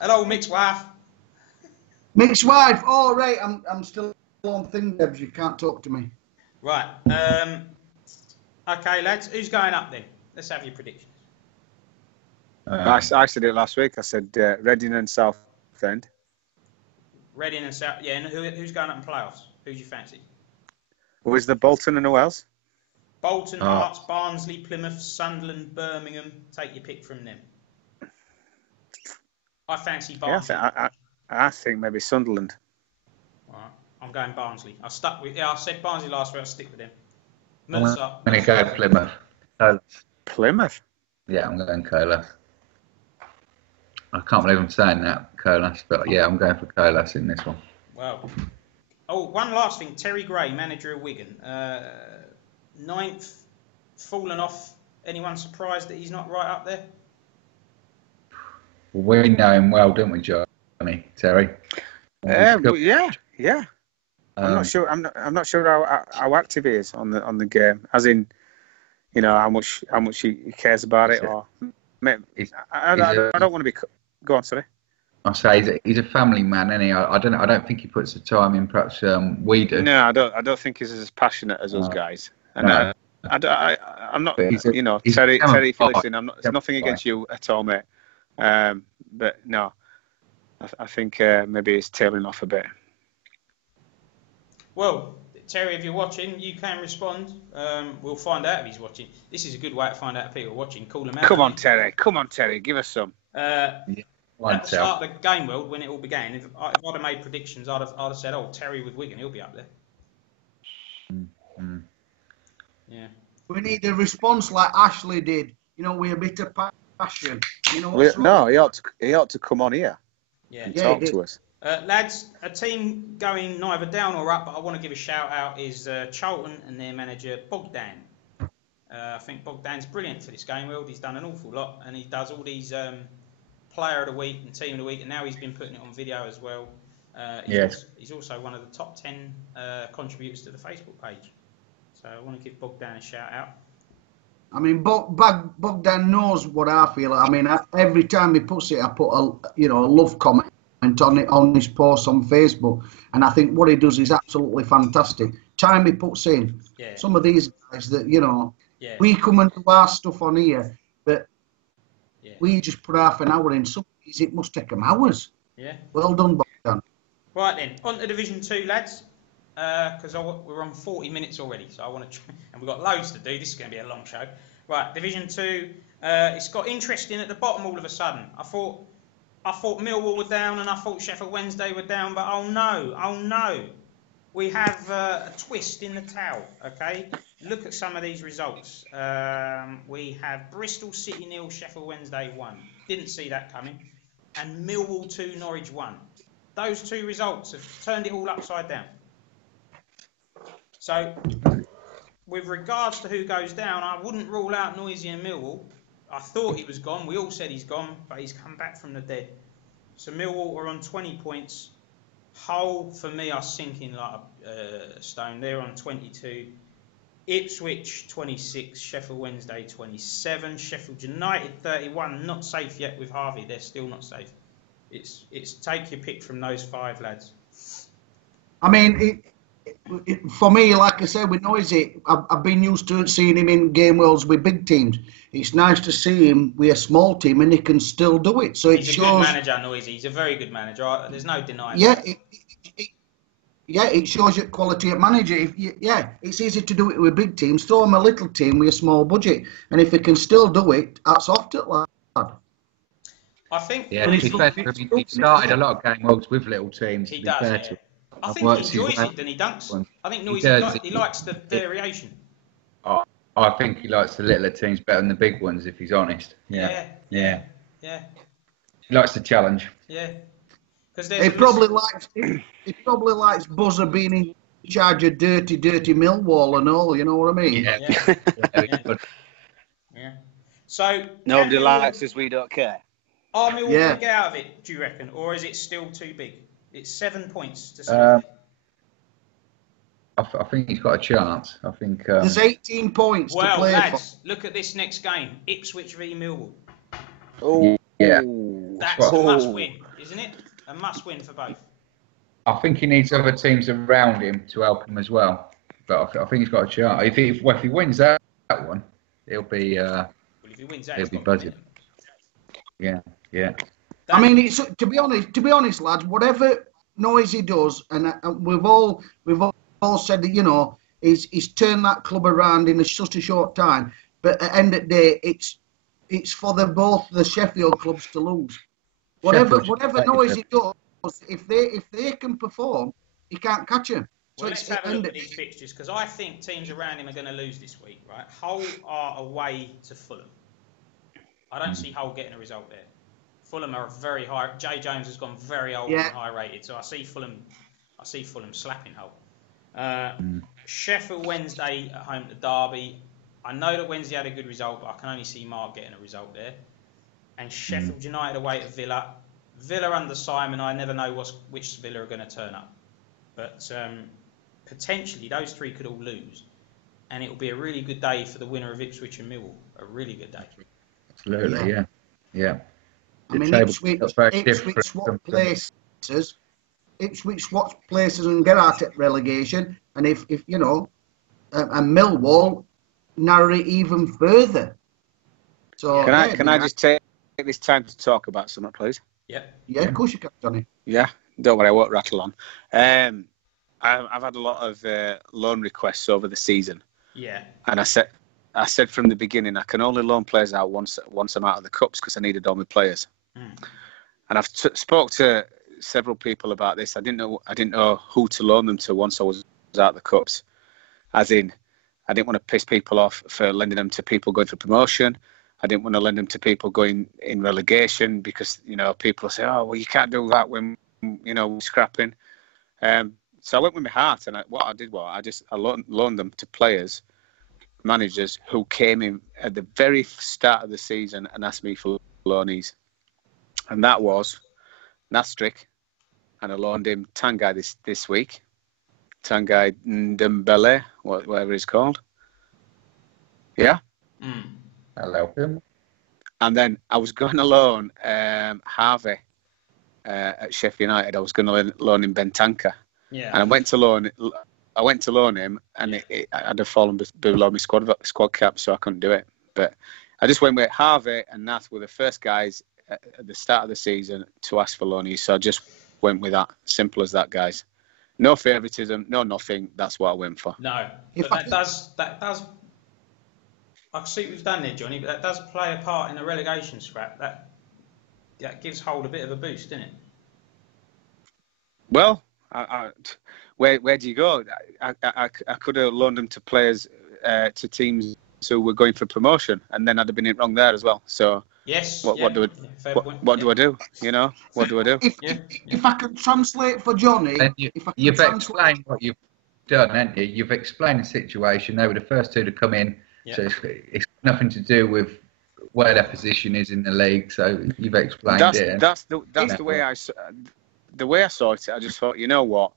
Hello, Mick's wife. Mick's wife. Oh, right. I'm still on thing, Debs. You can't talk to me. Right. Okay, lads. Who's going up then? Let's have your predictions. I said it last week. I said Reading and Southend. Reading and South. Yeah, and who's going up in playoffs? Who's you fancy? Was the Bolton and who else? Bolton, Hearts, Barnsley, Plymouth, Sunderland, Birmingham. Take your pick from them. I fancy Barnsley. Yeah, I think maybe Sunderland. All right, I'm going Barnsley. I said Barnsley last week. I'll stick with them. I'm going to go Plymouth. Plymouth? Yeah, I'm going Colas. I can't believe I'm saying that, Colas, but yeah, I'm going for Colas in this one. Wow. Oh, one last thing. Terry Gray, manager of Wigan. 9th, fallen off. Anyone surprised that he's not right up there? We know him well, don't we, Johnny? Terry? Yeah. I'm not sure. I'm not sure how active he is on the game, as in, how much he cares about it, or. I don't want to be. Go on, sorry. I say he's a family man, isn't he? I don't think he puts the time in. Perhaps we do. No, I don't think he's as passionate as those guys. And no. I'm not. Terry, if you listen, it's nothing against you at all, mate. But no, I think maybe it's tailing off a bit. Well, Terry, if you're watching, you can respond. We'll find out if he's watching. This is a good way to find out if people are watching. Call them out. Come on, Terry. Give us some. At the start of the game world, when it all began, if I'd have made predictions, I'd have said, "Oh, Terry with Wigan, he'll be up there." Yeah. We need a response like Ashley did. With a bit of passion. No, he ought to come on here. Yeah. And talk to us. Lads, a team going neither down or up, but I want to give a shout out is Charlton and their manager Bogdan. I think Bogdan's brilliant for this game world. He's done an awful lot, and he does all these player of the week and team of the week, and now he's been putting it on video as well. He's also one of the top 10 contributors to the Facebook page. So I want to give Bogdan a shout out. I mean, Bogdan knows what I feel. I mean, every time he puts it, I put a love comment on it on his post on Facebook, and I think what he does is absolutely fantastic. Time he puts in, some of these guys that we come and do our stuff on here, but we just put half an hour in. Some of these it must take them hours. Yeah. Well done, Bogdan. Right then, on to Division 2, lads. Because we're on 40 minutes already, so I want to, and we've got loads to do. This is going to be a long show. Right, Division 2. It's got interesting at the bottom all of a sudden. I thought I thought Millwall were down and I thought Sheffield Wednesday were down, but oh no. We have a twist in the towel, okay? Look at some of these results. We have Bristol City 0, Sheffield Wednesday 1. Didn't see that coming. And Millwall 2, Norwich 1. Those two results have turned it all upside down. So, with regards to who goes down, I wouldn't rule out Noisy and Millwall. I thought he was gone. We all said he's gone, but he's come back from the dead. So Millwall are on 20 points. Hull, for me, are sinking like a stone. They're on 22. Ipswich, 26. Sheffield Wednesday, 27. Sheffield United, 31. Not safe yet with Harvey. They're still not safe. It's take your pick from those 5 lads. I mean, for me, like I said, with Noisy, I've been used to seeing him in game worlds with big teams. It's nice to see him with a small team, and he can still do it. So he's a good manager, Noisy. He's a very good manager. There's no denying. Yeah, it shows you quality of manager. It's easy to do it with big teams. Throw him a little team with a small budget, and if he can still do it, that's off to lad. I think. Yeah, he started a lot of game worlds with little teams. He does. Yeah. I think he enjoys it, and he dunks. I think Noisy he likes the variation. Oh, I think he likes the littler teams better than the big ones, if he's honest. Yeah. He likes the challenge. Yeah. He probably likes Buzzer being in charge of dirty Millwall and all. You know what I mean? Yeah. So nobody likes us. We don't care. Are Millwall going to get out of it? Do you reckon, or is it still too big? It's 7 points to split. I think he's got a chance. I think there's 18 points to play lads, look at this next game: Ipswich v Millwall. Oh, yeah, that's a must-win, isn't it? A must-win for both. I think he needs other teams around him to help him as well. But I think he's got a chance. If he wins that one, he'll be. Well, if he wins that, he'll be buzzing. Yeah. I mean, it's to be honest, lads. Whatever Noisy does, and we've all said that, you know, he's turned that club around in such a short time. But at the end of the day, it's for both the Sheffield clubs to lose. Whatever Noisy does, if they can perform, he can't catch them. So let's have a look at these fixtures, because I think teams around him are going to lose this week, right? Hull are away to Fulham. I don't see Hull getting a result there. Fulham are very high. Jay Jones has gone very old and high rated, so I see Fulham slapping Hull. Sheffield Wednesday at home to Derby. I know that Wednesday had a good result, but I can only see Mark getting a result there. And Sheffield United away to Villa. Villa under Simon, I never know which Villa are going to turn up. But potentially those 3 could all lose. And it will be a really good day for the winner of Ipswich and Millwall. A really good day. Absolutely, yeah. I mean, Ipswich swap places. Ipswich swap places and get out at relegation. And if you know, and Millwall narrow it even further. So can I just take this time to talk about something, please? Yeah, of course you can, Johnny. Yeah, don't worry, I won't rattle on. I've had a lot of loan requests over the season. Yeah. And I said from the beginning, I can only loan players out once I'm out of the cups, because I needed all my players. And I've spoke to several people about this. I didn't know who to loan them to once I was out of the cups. As in, I didn't want to piss people off for lending them to people going for promotion. I didn't want to lend them to people going in relegation, because, you know, people say, oh, well, you can't do that when, you know, we're scrapping. So I went with my heart, and I loaned them to players, managers who came in at the very start of the season and asked me for loanees. And that was Nastrick, and I loaned him Tanguy this week. Tanguy Ndembele, whatever he's called. Yeah? I'll help him. And then I was going to loan Harvey at Sheffield United. I was going to loan him Bentancur. Yeah. And I went to loan him, and I'd have fallen below my squad cap, so I couldn't do it. But I just went with Harvey and Nath were the first guys at the start of the season to ask for loanees, so I just went with that. Simple as that, guys. No favouritism, no nothing. That's what I went for. No, but that does. I see what you've done there, Johnny. But that does play a part in the relegation scrap. that gives Hull a bit of a boost, doesn't it? Well, where do you go? I could have loaned them to players, to teams who were going for promotion, and then I'd have been it wrong there as well. So yes, what do I do? You know, what do I do? If I could translate for Johnny, you've explained what you've done, haven't you? You've explained the situation. They were the first two to come in, so it's nothing to do with where their position is in the league. So you've explained it. That's the way I saw it. I just thought, you know what,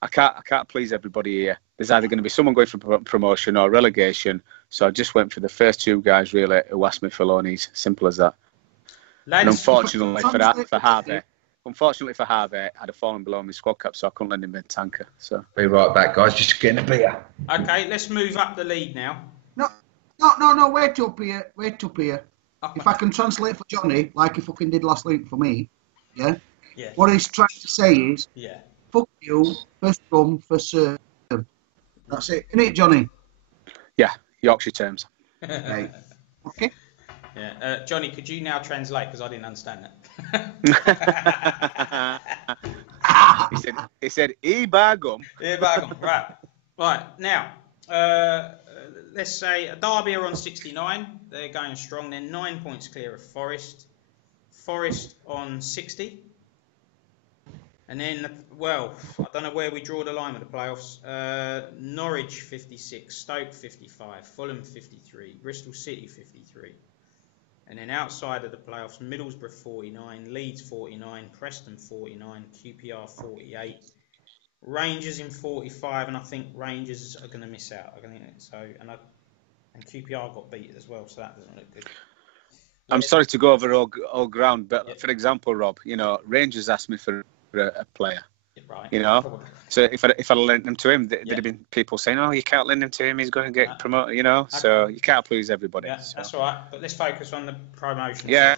I can't please everybody here. There's either going to be someone going for promotion or relegation. So I just went for the first two guys really who asked me for loanies. Simple as that. And unfortunately for Harvey, I'd have fallen below my squad cap, so I couldn't lend him a tanker. So be right back, guys. Just getting a beer. Okay, let's move up the league now. No. Wait up here. If I can translate for Johnny, like he fucking did last week for me, yeah. What he's trying to say is, fuck you, first come, first serve. That's it, isn't it, Johnny? Yeah, Yorkshire terms. Right. Okay. Yeah, Johnny, could you now translate, because I didn't understand that. he said, E-bagum. E-bagum, right. Now, let's say Derby are on 69. They're going strong. They're 9 points clear of Forest. Forest on 60. And then, well, I don't know where we draw the line with the playoffs. Norwich 56, Stoke 55, Fulham 53, Bristol City 53. And then outside of the playoffs, Middlesbrough 49, Leeds 49, Preston 49, QPR 48, Rangers in 45, and I think Rangers are going to miss out. And QPR got beat as well, so that doesn't look good. I'm sorry to go over all ground, but for example, Rob, you know, Rangers asked me for a player. Right. You know, probably. So if I'd lent them to him, there'd have been people saying, "Oh, you can't lend him to him; he's going to get promoted." You know, so you can't please everybody. Yeah, so. That's all right. But let's focus on the promotion. Yeah.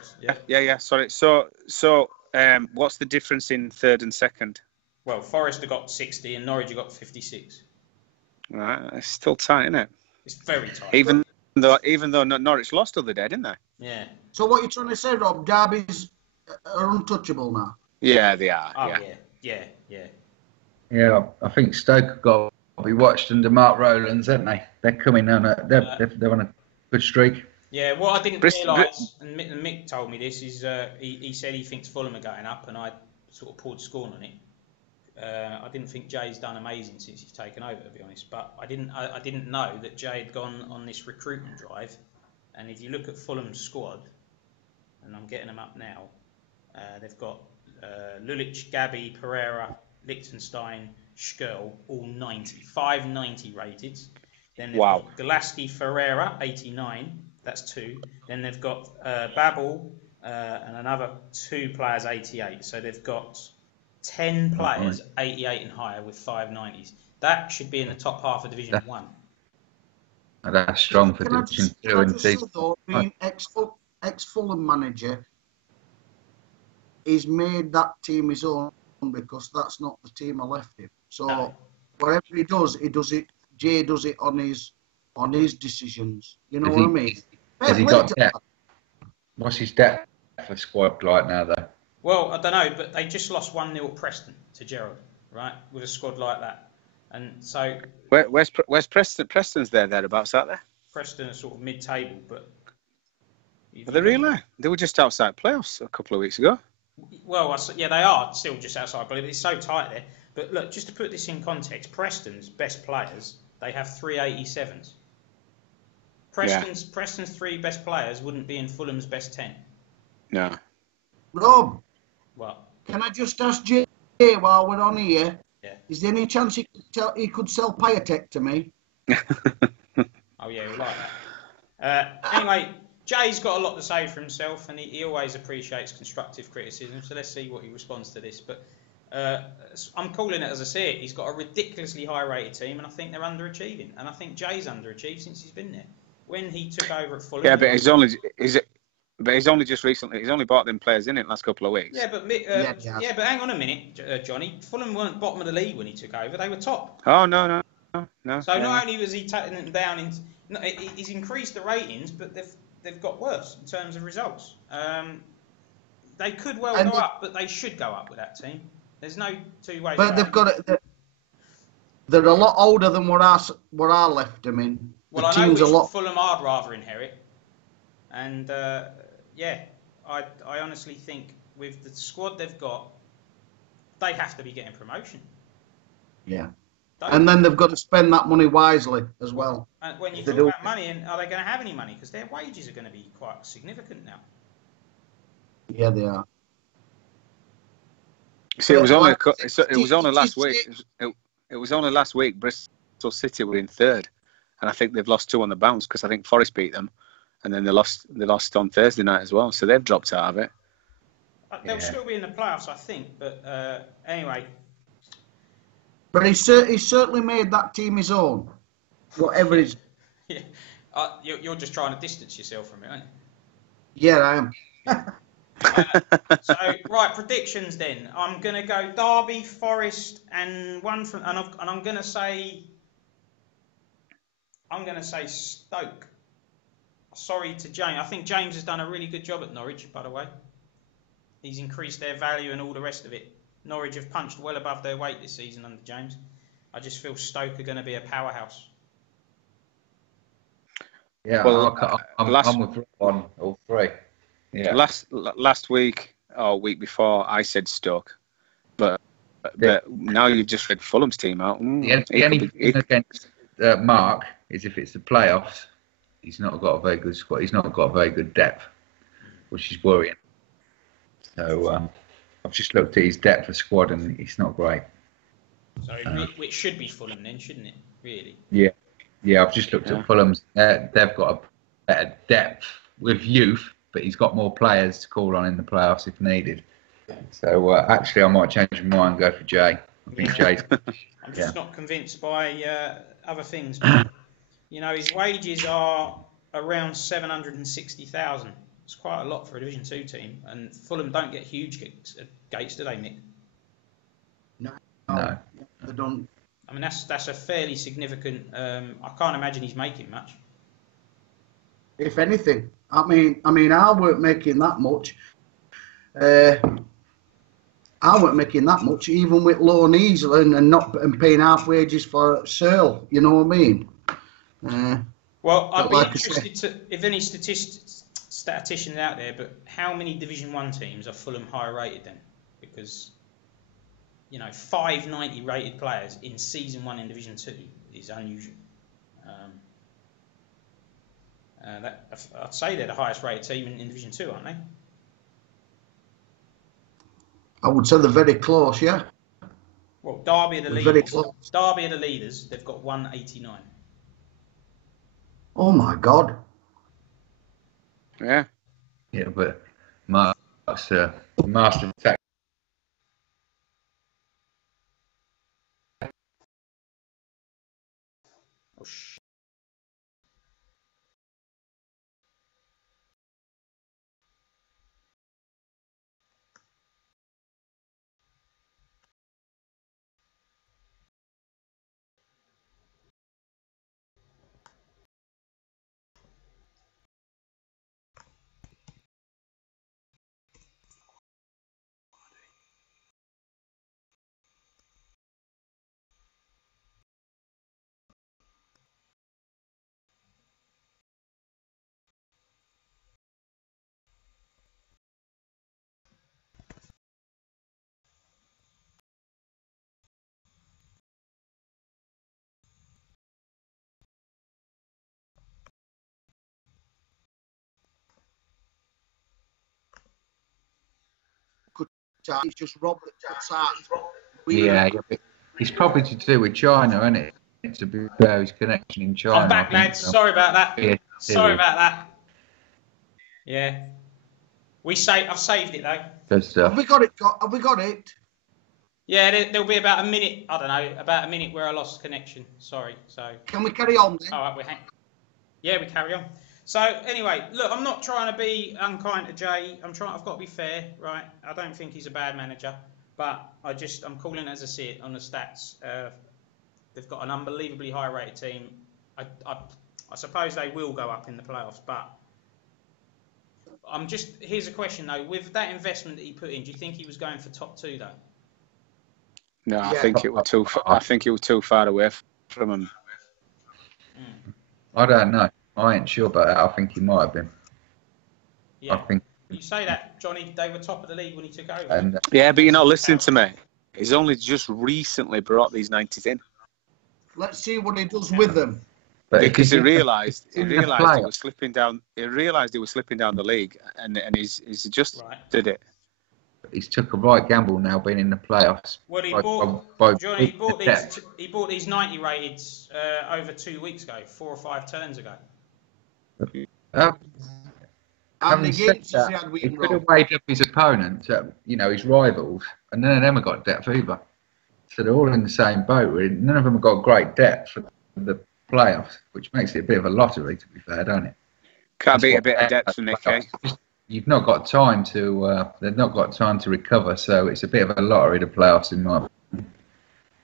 Sorry. So, what's the difference in third and second? Well, Forest have got 60 and Norwich have got 56. Right, it's still tight, isn't it? It's very tight. Even though Norwich lost the other day, didn't they? Yeah. So what you're trying to say, Rob? Derby's are untouchable now. Yeah, they are. Oh, yeah. Yeah, I think Stoke have got to be watched under Mark Rowlands, haven't they? They're coming on they're on a good streak. Yeah, what I didn't realise, and Mick told me this, is he said he thinks Fulham are going up, and I sort of poured scorn on it. I didn't think Jay's done amazing since he's taken over, to be honest. But I didn't know that Jay had gone on this recruitment drive. And if you look at Fulham's squad, and I'm getting them up now, they've got Lulic, Gabby, Pereira, Liechtenstein, Schürrle, all 90, 590 rated. Then they've got Golaski, Ferreira, 89. That's 2. Then they've got Babel and another 2 players, 88. So they've got 10 players, 88 and higher with 590s. That should be in the top half of Division 1. That's strong for Division 2 and season. Being ex-Fulham manager, he's made that team his own because that's not the team I left him. So whatever he does it. Jay does it on his decisions. You know what I mean? Has he got depth? What's his depth for squad like now, though? Well, I don't know, but they just lost 1-0 at Preston to Gerald, right? With a squad like that, and so where's Preston? Preston's thereabouts, aren't they? Preston are sort of mid-table, but are they really? They were just outside playoffs a couple of weeks ago. Well, yeah, they are still just outside, but it's so tight there. But look, just to put this in context, Preston's best players, they have 387s. Preston's 3 best players wouldn't be in Fulham's best 10. No. Rob. What? Can I just ask Jay while we're on here? Yeah. Is there any chance he could sell Piatek to me? Oh yeah, we like that. Anyway, Jay's got a lot to say for himself, and he always appreciates constructive criticism. So let's see what he responds to this. But I'm calling it as I see it. He's got a ridiculously high-rated team, and I think they're underachieving. And I think Jay's underachieved since he's been there. When he took over at Fulham. Yeah, but he's only just recently. He's only bought them players in it last couple of weeks. Yeah, but but hang on a minute, Johnny. Fulham weren't bottom of the league when he took over. They were top. Oh no. So not only was he taking them down, he's increased the ratings, but they've got worse in terms of results. they could well go up, but they should go up with that team. There's no two ways. But they've got it. They're a lot older than what I left them in. Well, I know which Fulham I'd rather inherit, and yeah, I honestly think with the squad they've got, they have to be getting promotion. Yeah. And then they've got to spend that money wisely as well. And when you talk about money, and are they going to have any money? Because their wages are going to be quite significant now. Yeah, they are. See, it was only last week. It was only last week. Bristol City were in third, and I think they've lost 2 on the bounce because I think Forest beat them, and then they lost on Thursday night as well. So they've dropped out of it. They'll still be in the playoffs, I think. But anyway. But he's certainly made that team his own. Whatever is. Yeah. You're just trying to distance yourself from it, aren't you? Yeah, I am. So right, predictions then. I'm going to go Derby, Forest, and one from, and I'm going to say Stoke. Sorry to James. I think James has done a really good job at Norwich, by the way. He's increased their value and all the rest of it. Norwich have punched well above their weight this season under James. I just feel Stoke are going to be a powerhouse. Yeah, well, I'm with Rob on all three. Yeah. Last week or week before, I said Stoke, but now you've just read Fulham's team out. The only thing against Mark is if it's the playoffs, he's not got a very good squad. He's not got a very good depth, which is worrying. So I've just looked at his depth of squad, and it's not great. So it should be Fulham then, shouldn't it? Really? Yeah. I've just looked at Fulham's. They've got a better depth with youth, but he's got more players to call on in the playoffs if needed. So actually, I might change my mind and go for Jay. I think Jay's. I'm just not convinced by other things. But, his wages are around 760,000. It's quite a lot for a Division 2 team, and Fulham don't get huge gates, do they, Mick? No, they don't. I mean, that's a fairly significant. I can't imagine he's making much. If anything, I mean, I weren't making that much. I weren't making that much, even with low knees and paying half wages for Searle. You know what I mean? Well, I'd be interested to if any statisticians out there, but how many Division 1 teams are Fulham higher rated then? Because 590 rated players in Season 1 in Division 2 is unusual. I'd say they're the highest rated team in Division 2, aren't they? I would say they're very close, yeah. Well, Derby are the leaders. Very close. Derby are the leaders. They've got 189. Oh my God. Yeah. Yeah, but Mark's master of tactics. He's just robbed the Yeah, it's probably to do with China, isn't it? It's a bit about his connection in China. I'm back, lads. Sorry about that. Yeah, sorry about that. Yeah. I've saved it though. Good stuff. Have we got it? Have we got it? Yeah, there'll be about a minute. I don't know, about a minute where I lost connection. Sorry. So. Can we carry on then? All right, yeah, we carry on. So anyway, look, I'm not trying to be unkind to Jay. I've got to be fair, right? I don't think he's a bad manager, but I'm calling it as I see it on the stats. They've got an unbelievably high-rated team. I suppose they will go up in the playoffs, but Here's a question though. With that investment that he put in, do you think he was going for top 2 though? No, I think it was too. I think it was too far away from him. I don't know. I ain't sure about that. I think he might have been. Yeah. I think. You say that, Johnny. They were top of the league when he took over. And, yeah, but you're not listening to me. He's only just recently brought these 90s in. Let's see what he does with them. Because he realised he was slipping down. He realised he was slipping down the league, and he's just did it. He's took a right gamble now, being in the playoffs. Well, he bought these 90 rateds over 2 weeks ago, 4 or 5 turns ago. Having said that, he could have weighed up his opponents, his rivals, and none of them have got depth either. So they're all in the same boat. Really. None of them have got great depth for the playoffs, which makes it a bit of a lottery, to be fair, don't it? Can't beat a bit of depth for Nick, eh? You've not got time to. They've not got time to recover, so it's a bit of a lottery. The playoffs, in my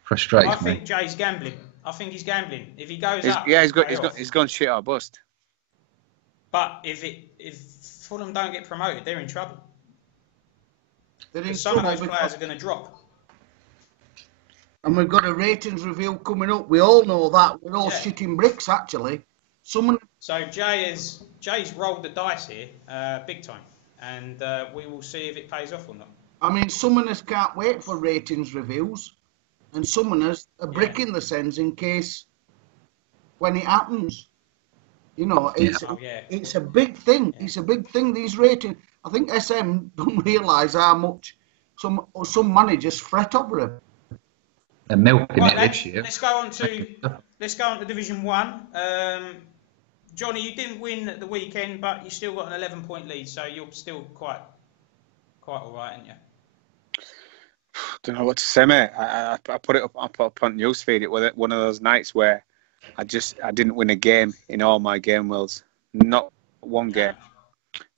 frustrates me. I think Jay's gambling. I think he's gambling. If he goes up, he's gone shit or bust. But if Fulham don't get promoted, they're in trouble. Some of those players are going to drop. And we've got a ratings review coming up. We all know that. We're all shitting bricks, actually. So Jay's rolled the dice here, big time, and we will see if it pays off or not. I mean, some of us can't wait for ratings reviews, and some of us are bricking the sends in case when it happens. It's a big thing. It's a big thing. These ratings. I think SM don't realise how much some managers fret over it. They're milking it this year. Let's go on to Division 1. Johnny, you didn't win at the weekend, but you still got an 11-point lead, so you're still quite all right, aren't you? Don't know what to say, mate. I put it up on newsfeed. It was one of those nights where I didn't win a game in all my game worlds. Not one game.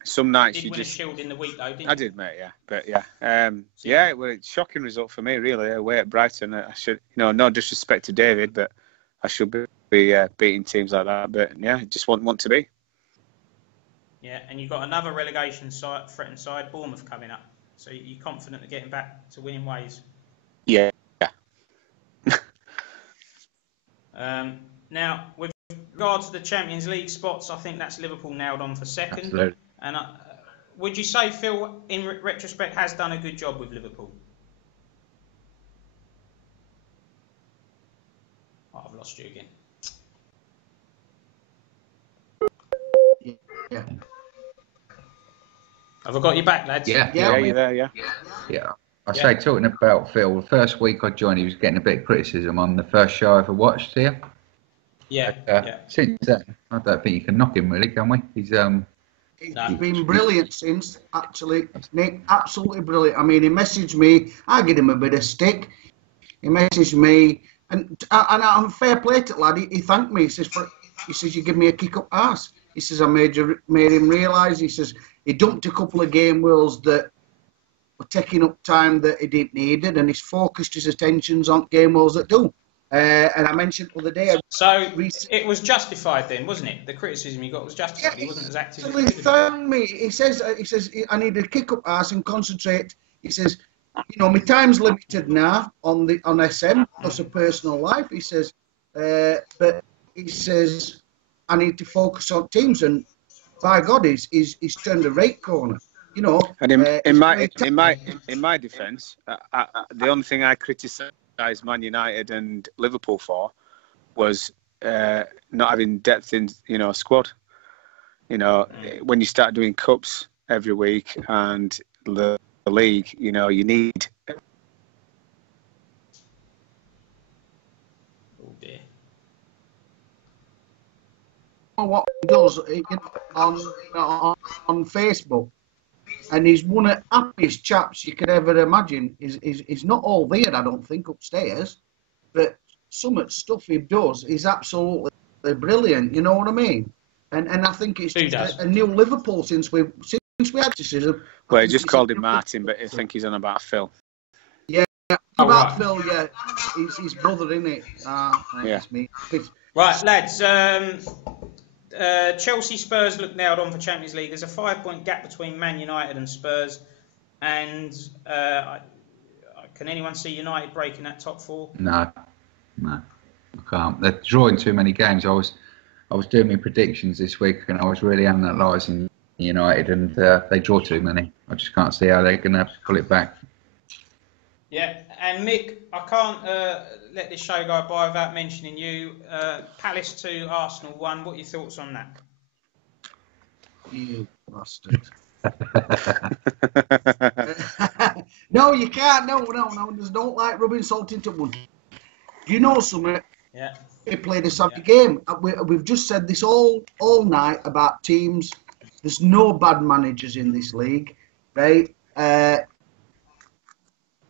Some nights you just. You did win a shield in the week, though, didn't you? I did, mate. Yeah, but yeah, it was a shocking result for me, really. Away at Brighton, I should, no disrespect to David, but I should be beating teams like that. But yeah, just want to be. Yeah, and you've got another relegation threatened side, Bournemouth, coming up. So you're confident of getting back to winning ways. Yeah. Now, with regards to the Champions League spots, I think that's Liverpool nailed on for second. Absolutely. And would you say Phil, in retrospect, has done a good job with Liverpool? Oh, I've lost you again. Yeah. Have I got you back, lads? Yeah, you're there, yeah. Yeah. I say, talking about Phil, the first week I joined, he was getting a bit of criticism on the first show I ever watched here. Yeah. Since then, I don't think you can knock him, really, can we? He's been brilliant since, actually. Nick, absolutely brilliant. I mean, he messaged me. I give him a bit of stick. He messaged me, and I'm fair play to the lad. He thanked me. He says, you give me a kick up arse. He says, I made him realise. He says, he dumped a couple of game worlds that were taking up time that he didn't need it, and he's focused his attentions on game worlds that do. And I mentioned the other day. So it was justified then, wasn't it? The criticism you got was justified. He wasn't as active. So he found me. He says, I need to kick up arse and concentrate. He says, my time's limited now on SM plus a personal life. He says, but he says, I need to focus on teams, and by God, he's turned a right corner. And in my defence, the only thing I criticised Man United and Liverpool for was not having depth in squad. When you start doing cups every week and the league, you need. Oh dear. What he does on Facebook, and he's one of the happiest chaps you could ever imagine. He's not all there, I don't think, upstairs, but some of the stuff he does is absolutely brilliant. You know what I mean? And I think it's just a new Liverpool since we had criticism. Well, he just called him Martin, but I think he's on about Phil. Yeah, about Phil. Yeah, he's his brother, isn't it? Yeah. Me. Right, lads. Chelsea Spurs look nailed on for Champions League. There's a 5-point gap between Man United and Spurs, and can anyone see United breaking that top 4? No, I can't. They're drawing too many games. I was doing my predictions this week, and I was really analysing United, and they draw too many. I just can't see how they're going to have to pull it back. Yeah, and Mick, I can't let this show go by without mentioning you. Palace 2, Arsenal 1. What are your thoughts on that? You bastard. No, you can't. No. Just don't like rubbing salt into wound. You know something? Yeah. They played a savage game. We've just said this all night about teams. There's no bad managers in this league, right?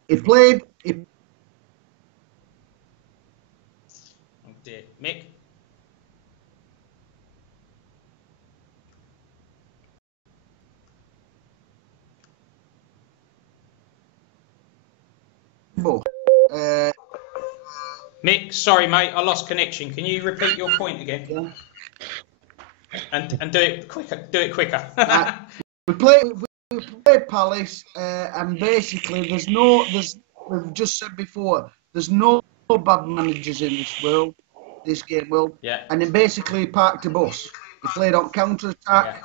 He played. Oh dear, Mick. Mick, sorry mate, I lost connection. Can you repeat your point again? Yeah. And do it quicker. Do it quicker. We played Palace, and basically we've just said before, there's no bad managers in this game world. Yeah. And then basically he parked a bus. He played on counter attack.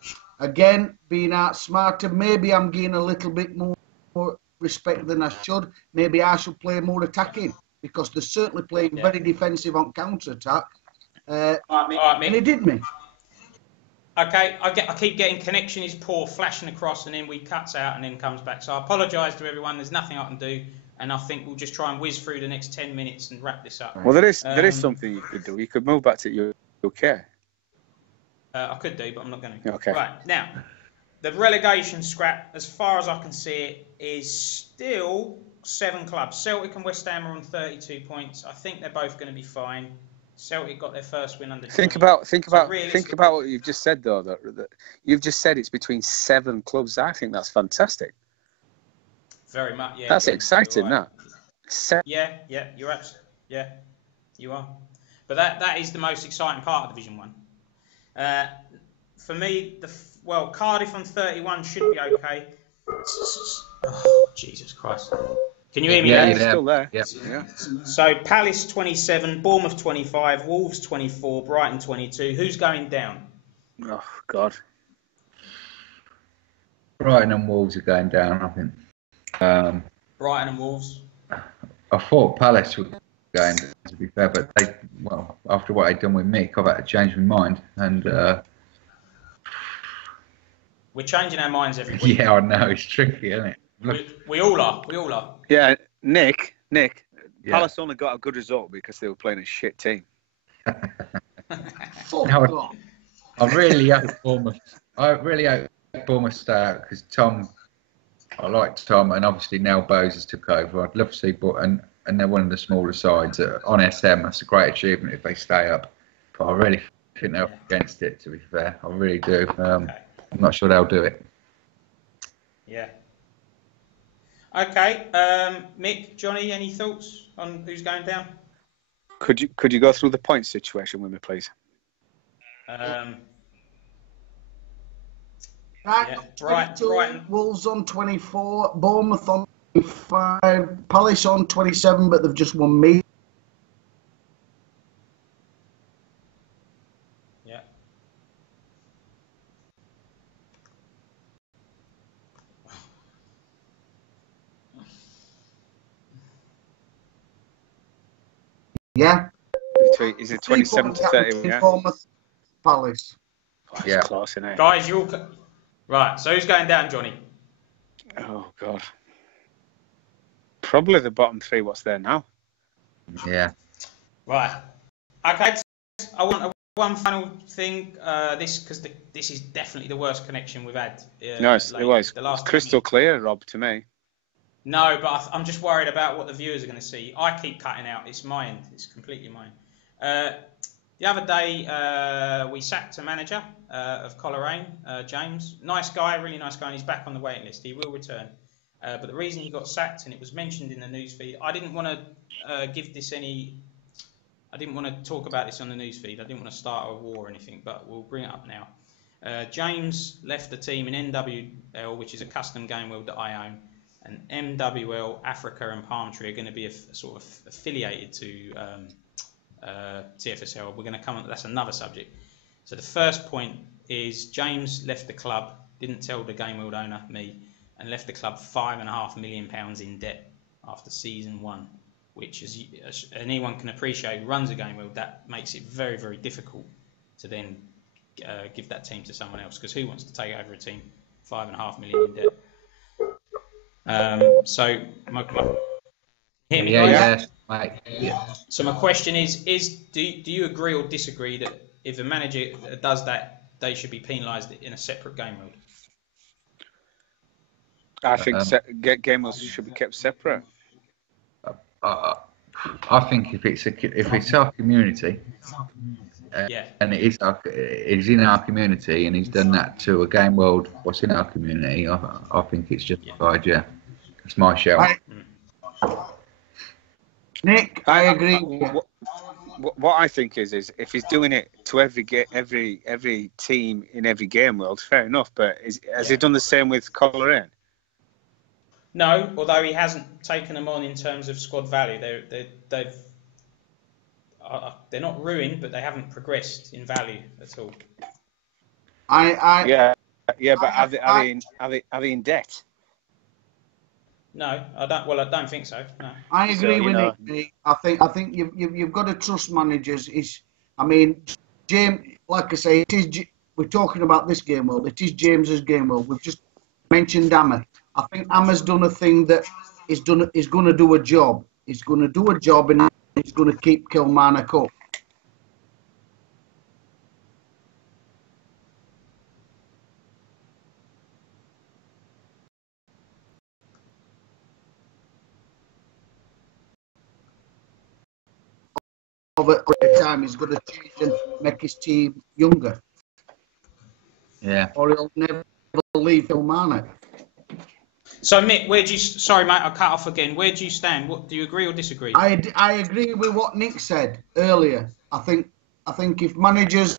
Yeah. Again, being outsmarted. Maybe I'm getting a little bit more respect than I should. Maybe I should play more attacking, because they're certainly playing very defensive on counter attack. All right, and he did me. Okay, I keep getting connection is poor, flashing across, and then we cuts out and then comes back. So I apologise to everyone. There's nothing I can do, and I think we'll just try and whiz through the next 10 minutes and wrap this up. Well, there is something you could do. You could move back to your UK. I could do, but I'm not going to. Okay. Right now, the relegation scrap, as far as I can see it, is still 7 clubs. Celtic and West Ham are on 32 points. I think they're both going to be fine. Celtic got their first win under. Think about what you've just said though. That you've just said it's between 7 clubs. I think that's fantastic. Very much, yeah. That's exciting, right. That. Yeah, you're absolutely, yeah, you are. But that is the most exciting part of Division 1. For me, Cardiff on 31 should be okay. Oh, Jesus Christ. Can you hear me? Yeah, still there. Yeah. So Palace 27, Bournemouth 25, Wolves 24, Brighton 22. Who's going down? Oh God. Brighton and Wolves are going down, I think. Brighton and Wolves. I thought Palace were going, to be fair, but after what I'd done with Mick, I've had to change my mind. And we're changing our minds every week. Yeah, I know, it's tricky, isn't it? We all are. Yeah, Nick. Yeah. Palace only got a good result because they were playing a shit team. I really hope Bournemouth start, because Tom, I like Tom, and obviously now Bowes has took over. I'd love to see, and they're one of the smaller sides on SM. That's a great achievement if they stay up. But I really think they're up against it. To be fair, I really do. I'm not sure they'll do it. Yeah. Okay, Mick, Johnny, any thoughts on who's going down? Could you go through the point situation with me, please? Brighton. Wolves on 24, Bournemouth on 25, Palace on 27, but they've just won me. Yeah. Yeah. Is it 27 to 30? Yeah. Bournemouth, Palace. Yeah. Close, isn't it? Guys, right. So who's going down, Johnny? Oh God. Probably the bottom 3. What's there now? Yeah. Right. Okay. I want one final thing. Because this is definitely the worst connection we've had. No, it was. It's crystal clear, Rob, to me. No, but I'm just worried about what the viewers are going to see. I keep cutting out. It's my end. It's completely mine. The other day, we sacked a manager of Coleraine, James. Nice guy, really nice guy, and he's back on the waiting list. He will return. But the reason he got sacked, and it was mentioned in the newsfeed, I didn't want to give this any I didn't want to talk about this on the news feed. I didn't want to start a war or anything, but we'll bring it up now. James left the team in NWL, which is a custom game world that I own, and MWL, Africa and Palm Tree are going to be sort of affiliated to TFSL. We're going to come on, that's another subject. So the first point is James left the club, didn't tell the game world owner, me, and left the club £5.5 million in debt after season 1, which, as anyone can appreciate who runs a game world, that makes it very, very difficult to then give that team to someone else, because who wants to take over a team £5.5 million in debt? So hear me, guys? So my question is do you agree or disagree that if a manager does that, they should be penalised in a separate game world? I think game worlds should be kept separate. I think if it's our community, and it is in our community, and he's done that to a game world what's in our community, I think it's justified. Yeah, it's my shout. Nick, I agree. What I think is if he's doing it to every team in every game world, fair enough. But has he done the same with Coleraine? No, although he hasn't taken them on in terms of squad value. They're not ruined, but they haven't progressed in value at all. Yeah, but are they in debt? No, I don't. Well, I don't think so. No. I agree with Nick. I think you've got to trust managers. James, like I say, we're talking about this game world. It is James's game world. We've just mentioned Hammer. I think Hammer's done a thing that is going to do a job. He's going to do a job, and he's going to keep Kilmarnock up. Over time, he's going to change and make his team younger. Yeah. Or he'll never leave Kilmarnock. So Mick, sorry mate, I cut off again. Where do you stand? What do you agree or disagree? I agree with what Nick said earlier. I think if managers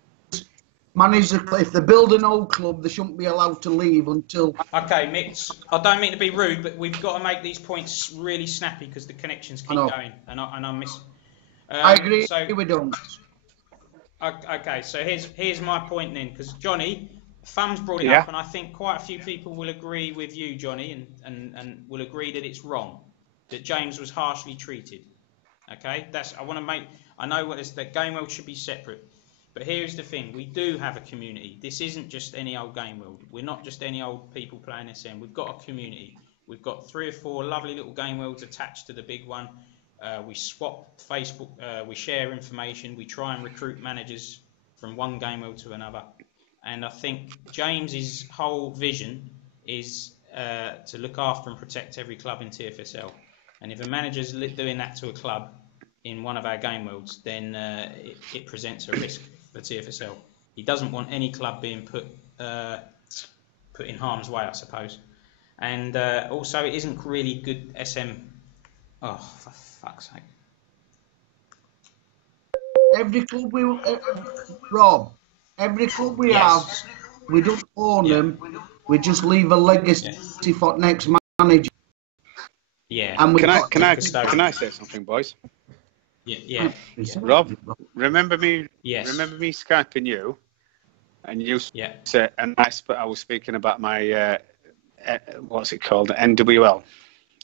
if they build an old club, they shouldn't be allowed to leave until. Okay, Mick. I don't mean to be rude, but we've got to make these points really snappy because the connections keep going, and I'm missing. I agree. We don't. Okay, so here's my point then, because Johnny, Thumb's brought it up, and I think quite a few people will agree with you, Johnny, and will agree that it's wrong, that James was harshly treated. Okay, I know that game world should be separate, but here's the thing: we do have a community. This isn't just any old game world. We're not just any old people playing SM. We've got a community. We've got 3 or 4 lovely little game worlds attached to the big one. We swap Facebook. We share information. We try and recruit managers from one game world to another. And I think James's whole vision is to look after and protect every club in TFSL. And if a manager's doing that to a club in one of our game worlds, then it presents a risk for TFSL. He doesn't want any club being put in harm's way, I suppose. And also, it isn't really good SM. Oh, for fuck's sake! Every club Rob. Every club we have, we don't own them. We just leave a legacy for next manager. Yeah. And can I say something, boys? Yeah. Rob, remember me? Yes. Remember me Skyping you, and you said, and I was speaking about my what's it called? NWL,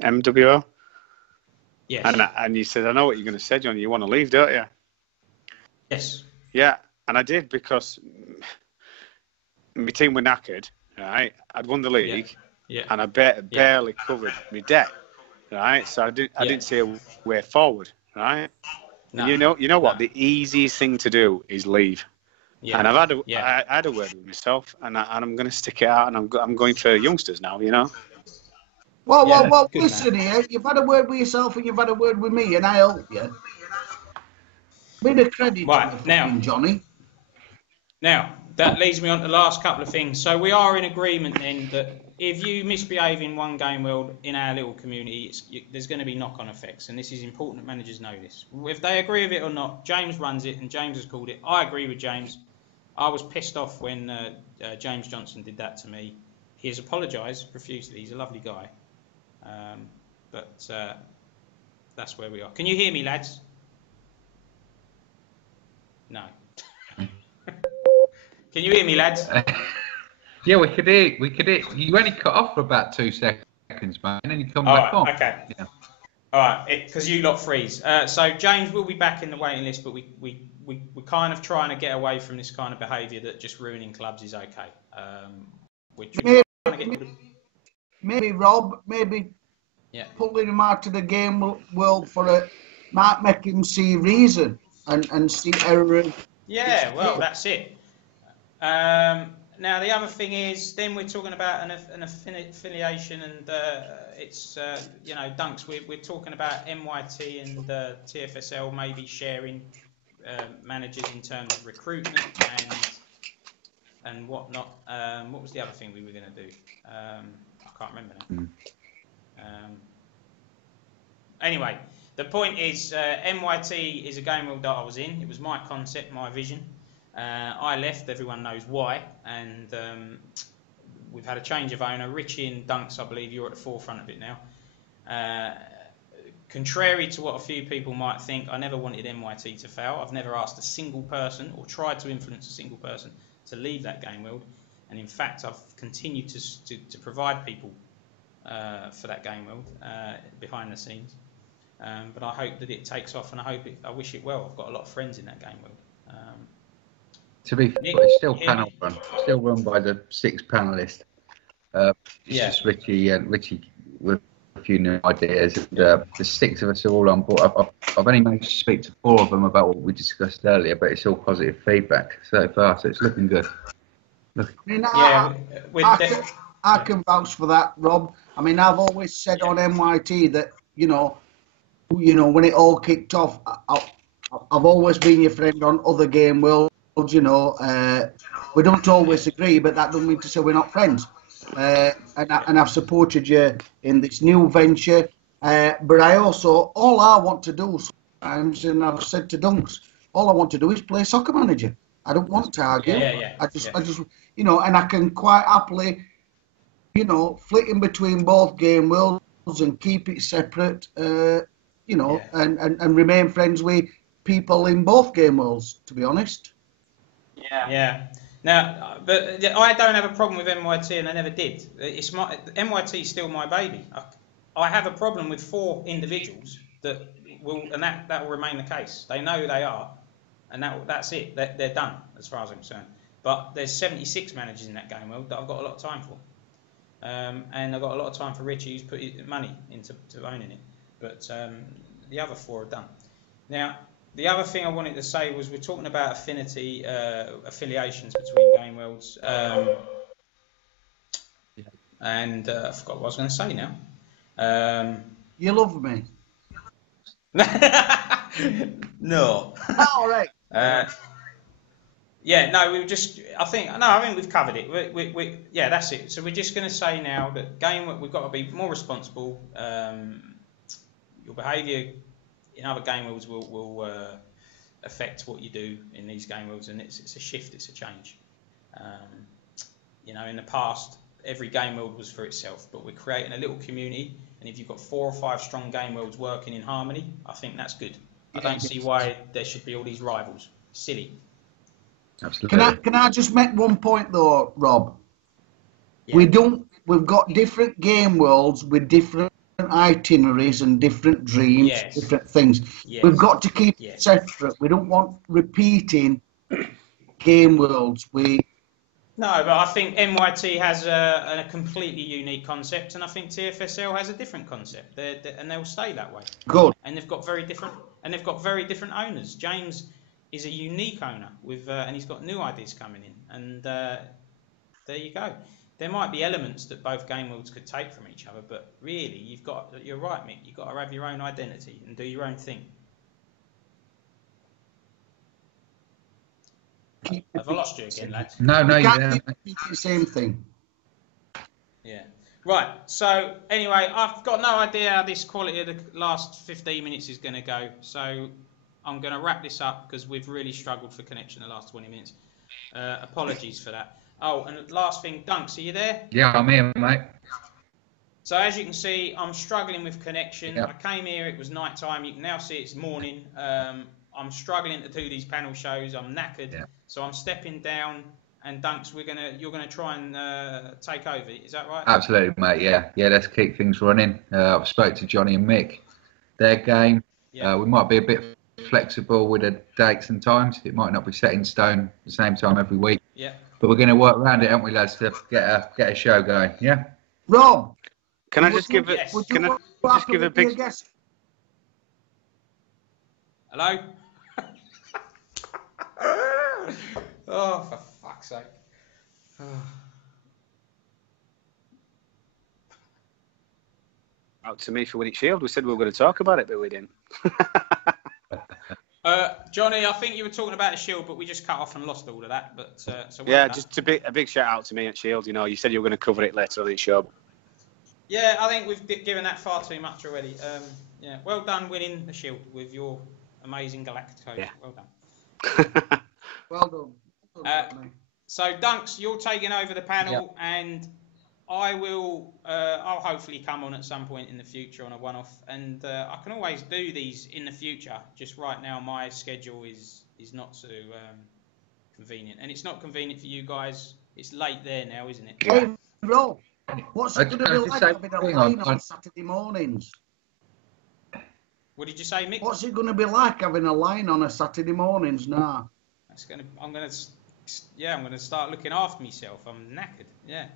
MWL. Yes. And you said, I know what you're going to say, John. You want to leave, don't you? Yes. Yeah. And I did, because my team were knackered, right? I'd won the league, and I barely covered my debt, right? So I didn't see a way forward, right? No. And you know what? The easiest thing to do is leave. Yeah. And I had a word with myself, and I'm going to stick it out, and I'm going for youngsters now, you know. Well, listen here. You've had a word with yourself, and you've had a word with me, and I help you. Bit of credit to you, Johnny. Now, that leads me on to the last couple of things. So we are in agreement then that if you misbehave in one game world in our little community, there's going to be knock-on effects, and this is important that managers know this. If they agree with it or not, James runs it, and James has called it. I agree with James. I was pissed off when James Johnson did that to me. He has apologised profusely. He's a lovely guy. But that's where we are. Can you hear me, lads? No. Can you hear me, lads? Yeah, we could hear. You only cut off for about 2 seconds, mate, and then you come back on. Okay. Yeah. All right, because you lot freeze. So James will be back in the waiting list, but we're kind of trying to get away from this kind of behaviour that just ruining clubs is okay. Maybe Rob, pulling him out of the game world might make him see reason and see error. Yeah, well, that's it. Now the other thing is, then we're talking about an affiliation, and it's Dunks. We're talking about NYT and TFSL maybe sharing managers in terms of recruitment and whatnot. What was the other thing we were going to do? I can't remember now. Anyway, the point is, NYT is a game world that I was in. It was my concept, my vision. I left, everyone knows why, and we've had a change of owner. Richie and Dunks, I believe you're at the forefront of it now. Contrary to what a few people might think, I never wanted NYT to fail. I've never asked a single person or tried to influence a single person to leave that game world, and in fact I've continued to provide people for that game world behind the scenes. But I hope that it takes off, and I wish it well. I've got a lot of friends in that game world. To be fair, it's still panel run, still run by the 6 panelists. It's just Richie with a few new ideas. And, the 6 of us are all on board. I've only managed to speak to 4 of them about what we discussed earlier, but it's all positive feedback so far, so it's looking good. I can vouch for that, Rob. I mean, I've always said on NYT that when it all kicked off, I've always been your friend on other game worlds. We don't always agree, but that doesn't mean to say we're not friends. And I've supported you in this new venture. But I also, all I want to do sometimes, and I've said to Dunks, all I want to do is play Soccer Manager. I don't want to argue. I just, and I can quite happily, flit in between both game worlds and keep it separate, and remain friends with people in both game worlds, to be honest. Yeah. Now, but I don't have a problem with NYT, and I never did. NYT is still my baby. I have a problem with 4 individuals that will remain the case. They know who they are, and that's it. They're done as far as I'm concerned. But there's 76 managers in that game world that I've got a lot of time for, and I've got a lot of time for Richie, who's put money into owning it. But the other 4 are done. Now, the other thing I wanted to say was we're talking about affiliations between game worlds, and I forgot what I was going to say now. You love me. No. All right. I think we've covered it. That's it. So we're just going to say now that we've got to be more responsible. Your behaviour in other game worlds will affect what you do in these game worlds, and it's a shift, it's a change. In the past, every game world was for itself, but we're creating a little community, and if you've got 4 or 5 strong game worlds working in harmony, I think that's good. I don't see why there should be all these rivals. Silly. Absolutely. Can I just make one point though, Rob? Yeah. We've got different game worlds with different itineraries and different dreams, different things. Yes. We've got to keep it separate. We don't want repeating game worlds. No, but I think NYT has a completely unique concept, and I think TFSL has a different concept. And they'll stay that way. Good. And they've got very different owners. James is a unique owner and he's got new ideas coming in. And there you go. There might be elements that both game worlds could take from each other, but really, you're right, Mick. You've got to have your own identity and do your own thing. Have I lost you again, lads? No, You you're can't there. keep repeating the same thing. Yeah. Right. So anyway, I've got no idea how this quality of the last 15 minutes is going to go. So I'm going to wrap this up because we've really struggled for connection the last 20 minutes. Apologies for that. Oh, and the last thing, Dunks, are you there? Yeah, I'm here, mate. So as you can see, I'm struggling with connection. Yep. I came here, it was night time. You can now see it's morning. I'm struggling to do these panel shows. I'm knackered. Yep. So I'm stepping down. And Dunks, you're gonna try and take over. Is that right? Absolutely, mate. Yeah. Let's keep things running. I've spoke to Johnny and Mick. Their game. Yeah. We might be a bit flexible with the dates and times. It might not be set in stone the same time every week. Yeah. But we're going to work around it, aren't we, lads, to get a show going? Yeah. Rob, can I just give it? Yes. Can I just give a big? Hello. Oh, for fuck's sake. Out to me for winning Shield. We said we were going to talk about it, but we didn't. Johnny, I think you were talking about a Shield, but we just cut off and lost all of that. But so well yeah, done. just a big shout out to me at Shield. You know, you said you were going to cover it later on in the show. Yeah, I think we've given that far too much already. Yeah, well done winning the Shield with your amazing Galacticos. Yeah. Well done. Well done. So Dunks, you're taking over the panel, and I will. I'll hopefully come on at some point in the future on a one-off, and I can always do these in the future. Just right now, my schedule is not so convenient, and it's not convenient for you guys. It's late there now, isn't it? Hey, Rob, what's it going to be like having a line on Saturday mornings? What did you say, Mick? What's it going to be like having a line on a Saturday mornings now? I'm gonna start looking after myself. I'm knackered. Yeah.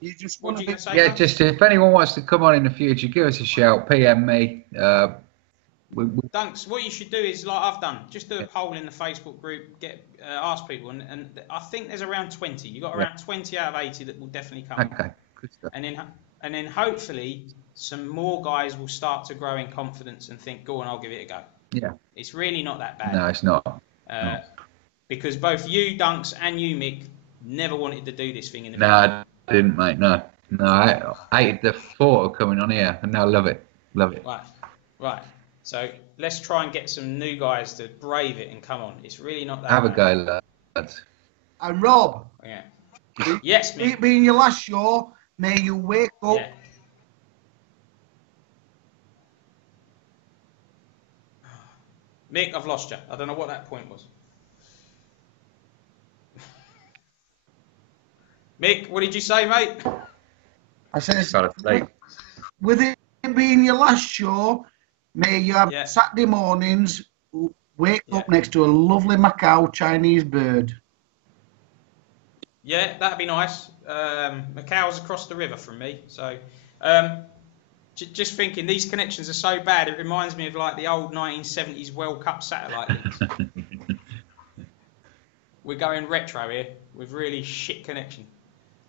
You just What want you to gonna say? Yeah, Dunks? just if anyone wants to come on in the future, give us a shout. PM me. Dunks, what you should do is, like I've done, just do a poll in the Facebook group, ask people, and I think there's around 20. You've got around 20 out of 80 that will definitely come. Okay, good stuff. And then hopefully some more guys will start to grow in confidence and think, go on, I'll give it a go. Yeah. It's really not that bad. No, it's not. Because both you, Dunks, and you, Mick, never wanted to do this thing in the No, I didn't, mate. No, I hated the thought of coming on here, and now I love it. Love it. Right. So let's try and get some new guys to brave it and come on. It's really not that Have a bad. go, lads. And Rob, Yeah. Yes, Mick. it being your last show, may you wake up. Yeah. Mick, I've lost you. I don't know what that point was. Mick, what did you say, mate? I said, Got to sleep. with it being your last show, may you have Saturday mornings wake up next to a lovely Macau Chinese bird. Yeah, that'd be nice. Macau's across the river from me, so just thinking these connections are so bad. It reminds me of like the old 1970s World Cup satellite links. We're going retro here with really shit connection.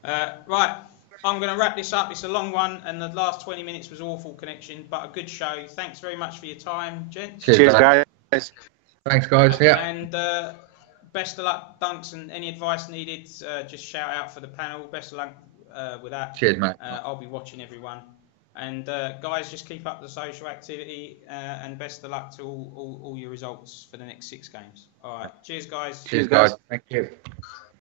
Right, I'm going to wrap this up. It's a long one, and the last 20 minutes was awful connection, but a good show. Thanks very much for your time, gents. Cheers, guys. Thanks, guys. Yeah. And best of luck, Dunks, and any advice needed, just shout out for the panel. Best of luck with that. Cheers, mate. I'll be watching everyone. And guys, just keep up the social activity, and best of luck to all your results for the next 6 games. All right. Cheers, guys. Cheers, guys. Thank you.